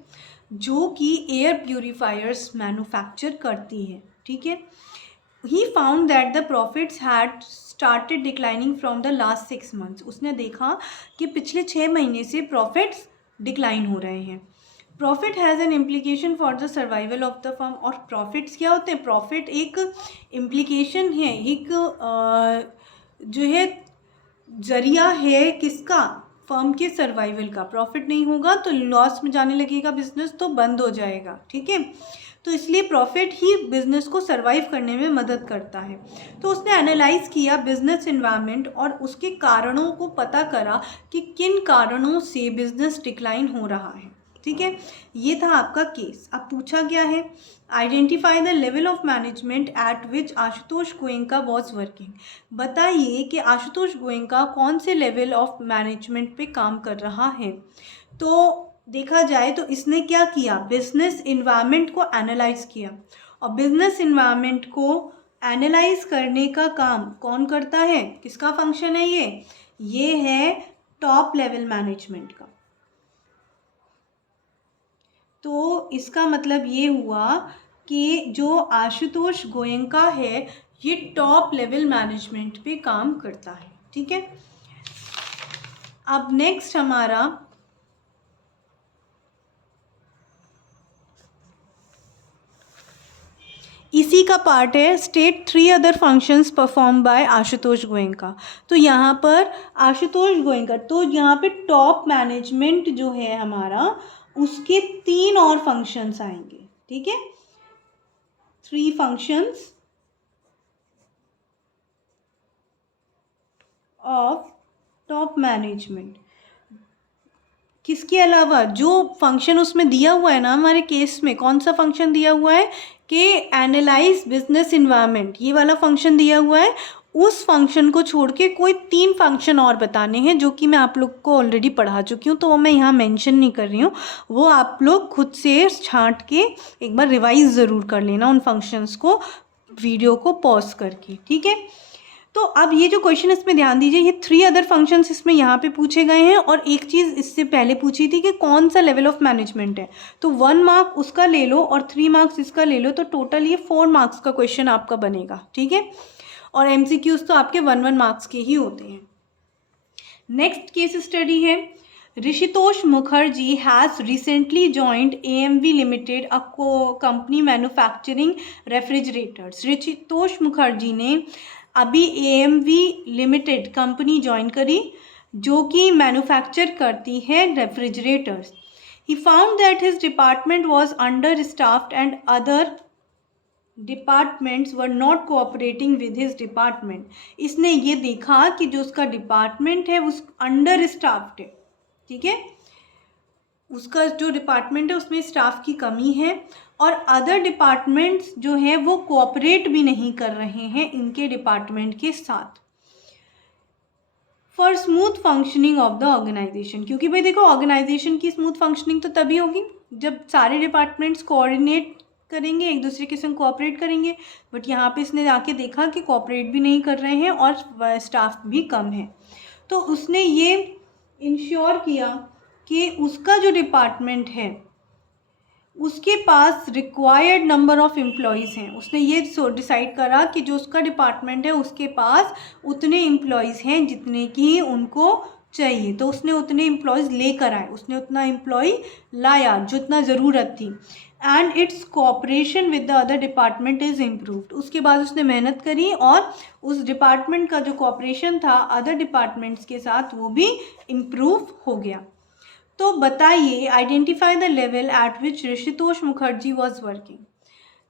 जो कि एयर प्यूरीफायर्स मैन्युफैक्चर करती है, ठीक है। He found that the profits had started declining from the last 6 months। उसने देखा कि पिछले 6 महीने से प्रॉफिट्स डिक्लाइन हो रहे हैं। Profit has an implication for the survival of the firm. और प्रॉफिट्स क्या होते हैं? प्रॉफिट एक इम्प्लीकेशन है, एक जो है जरिया है किसका? फर्म के सर्वाइवल का। प्रॉफिट नहीं होगा तो लॉस में जाने लगेगा बिजनेस, तो बंद हो जाएगा। ठीक है, तो इसलिए प्रॉफिट ही बिजनेस को सर्वाइव करने में मदद करता है। तो उसने एनालाइज किया बिजनेस इन्वायरमेंट और उसके कारणों को पता करा कि किन कारणों से बिजनेस डिक्लाइन हो रहा है। ठीक है, ये था आपका केस। अब पूछा गया है identify the level of management eight which Ashutosh Goenka was working. बताइए कि आशुतोष गोयनका कौन से लेवल ऑफ मैनेजमेंट पे काम कर रहा है। तो देखा जाए तो इसने क्या किया? बिजनेस इन्वायरमेंट को एनालाइज किया, और बिजनेस इन्वायरमेंट को एनालाइज करने का काम कौन करता है? किसका फंक्शन है ये है टॉप लेवल मैनेजमेंट का। तो इसका मतलब ये हुआ कि जो आशुतोष गोयनका है ये टॉप लेवल मैनेजमेंट पे काम करता है। ठीक है, अब नेक्स्ट हमारा इसी का पार्ट है state 3 other functions perform by Ashutosh Goenka. तो यहाँ पर आशुतोष गोयनका, तो यहाँ पे टॉप मैनेजमेंट जो है हमारा उसके 3 और फंक्शंस आएंगे। ठीक है, 3 फंक्शंस ऑफ टॉप मैनेजमेंट। किसके अलावा? जो फंक्शन उसमें दिया हुआ है ना हमारे केस में, कौन सा फंक्शन दिया हुआ है कि एनालाइज बिजनेस इन्वायरमेंट, ये वाला फंक्शन दिया हुआ है। उस फंक्शन को छोड़ के कोई 3 फंक्शन और बताने हैं जो कि मैं आप लोग को ऑलरेडी पढ़ा चुकी हूँ, तो वो मैं यहाँ मेंशन नहीं कर रही हूँ। वो आप लोग खुद से छांट के एक बार रिवाइज ज़रूर कर लेना उन फंक्शंस को, वीडियो को पॉज करके। ठीक है, तो अब ये जो क्वेश्चन इसमें ध्यान दीजिए, ये 3 अदर फंक्शंस इसमें यहाँ पे पूछे गए हैं, और एक चीज़ इससे पहले पूछी थी कि कौन सा लेवल ऑफ मैनेजमेंट है। तो 1 मार्क उसका ले लो और 3 मार्क्स इसका ले लो, तो टोटल ये 4 मार्क्स का क्वेश्चन आपका बनेगा। ठीक है, और MCQs तो आपके 1-1 मार्क्स के ही होते हैं। नेक्स्ट केस स्टडी है Rishitosh Mukherjee has recently joined AMV limited, a company manufacturing refrigerators. Rishitosh Mukherjee ने अभी AMV लिमिटेड कंपनी ज्वाइन करी जो कि मैन्युफैक्चर करती है refrigerators. He found that his department was under staffed and other departments were not cooperating with his department. इसने ये देखा कि जो उसका डिपार्टमेंट है उस अंडर स्टाफ्ड है। ठीक है, उसका जो डिपार्टमेंट है उसमें स्टाफ की कमी है, और अदर डिपार्टमेंट्स जो हैं वो कोऑपरेट भी नहीं कर रहे हैं इनके डिपार्टमेंट के साथ for smooth functioning of the organization. क्योंकि भाई देखो, ऑर्गेनाइजेशन की स्मूथ फंक्शनिंग तो तभी होगी जब सारे डिपार्टमेंट्स कोऑर्डिनेट करेंगे, एक दूसरे के संग कोऑपरेट करेंगे। बट यहाँ पे इसने आके देखा कि कोऑपरेट भी नहीं कर रहे हैं और स्टाफ भी कम है, तो उसने ये इंश्योर किया कि उसका जो डिपार्टमेंट है उसके पास रिक्वायर्ड नंबर ऑफ एम्प्लॉयज़ हैं। उसने ये डिसाइड करा कि जो उसका डिपार्टमेंट है उसके पास उतने एम्प्लॉयज़ हैं जितने कि उनको चाहिए, तो उसने उतने एम्प्लॉयज़ लेकर आए, उसने उतना एम्प्लॉय लाया जितना ज़रूरत थी। And it's cooperation with the other department is improved. उसके बाद उसने मेहनत करी और उस डिपार्टमेंट का जो कोऑपरेशन था अदर डिपार्टमेंट्स के साथ वो भी इम्प्रूव हो गया। तो बताइए identify the level at which Rishitosh Mukherjee was working.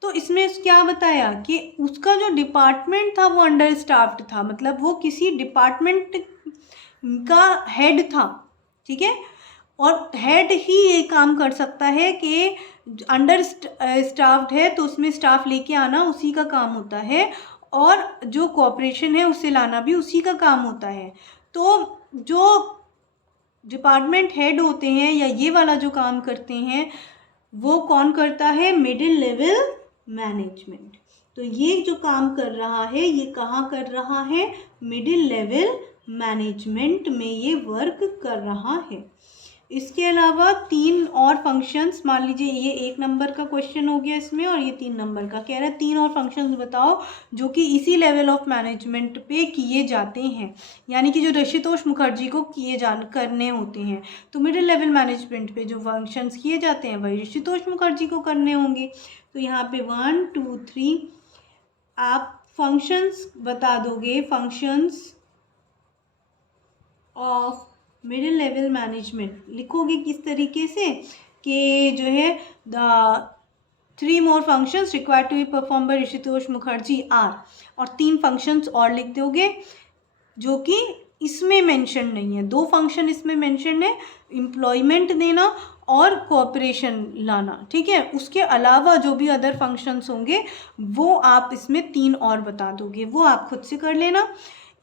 तो इसमें क्या बताया कि उसका जो डिपार्टमेंट था वो अंडर स्टाफ्ड था, मतलब वो किसी डिपार्टमेंट का हेड था। ठीक है, और हेड ही ये काम कर सकता है कि अंडर स्टाफ्ड है तो उसमें स्टाफ लेके आना उसी का काम होता है, और जो कोऑपरेशन है उसे लाना भी उसी का काम होता है। तो जो डिपार्टमेंट हेड होते हैं या ये वाला जो काम करते हैं वो कौन करता है? Middle level management. तो ये जो काम कर रहा है ये कहाँ कर रहा है? मिडिल लेवल मैनेजमेंट में ये वर्क कर रहा है। इसके अलावा 3 और फंक्शंस, मान लीजिए ये 1 नंबर का क्वेश्चन हो गया इसमें और ये 3 नंबर का, कह रहा है 3 और फंक्शंस बताओ जो कि इसी लेवल ऑफ मैनेजमेंट पे किए जाते हैं, यानी कि जो ऋषितोष मुखर्जी को करने होते हैं। तो मिडिल लेवल मैनेजमेंट पे जो फंक्शंस किए जाते हैं वही ऋषितोष मुखर्जी को करने होंगे। तो यहाँ पे 1 2 3 आप फंक्शंस बता दोगे, functions of middle level management लिखोगे किस तरीके से कि जो है the 3 more functions required to be performed by Rishitosh Mukherjee are, और 3 फंक्शंस और लिख दोगे जो कि इसमें मेंशन नहीं है। 2 फंक्शन इसमें मेंशन है, एम्प्लॉयमेंट देना और कोऑपरेशन लाना, ठीक है। उसके अलावा जो भी अदर फंक्शंस होंगे वो आप इसमें 3 और बता दोगे, वो आप खुद से कर लेना।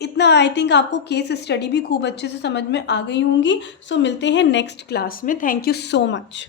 इतना आई थिंक आपको केस स्टडी भी खूब अच्छे से समझ में आ गई होंगी। सो मिलते हैं नेक्स्ट क्लास में। Thank you so much.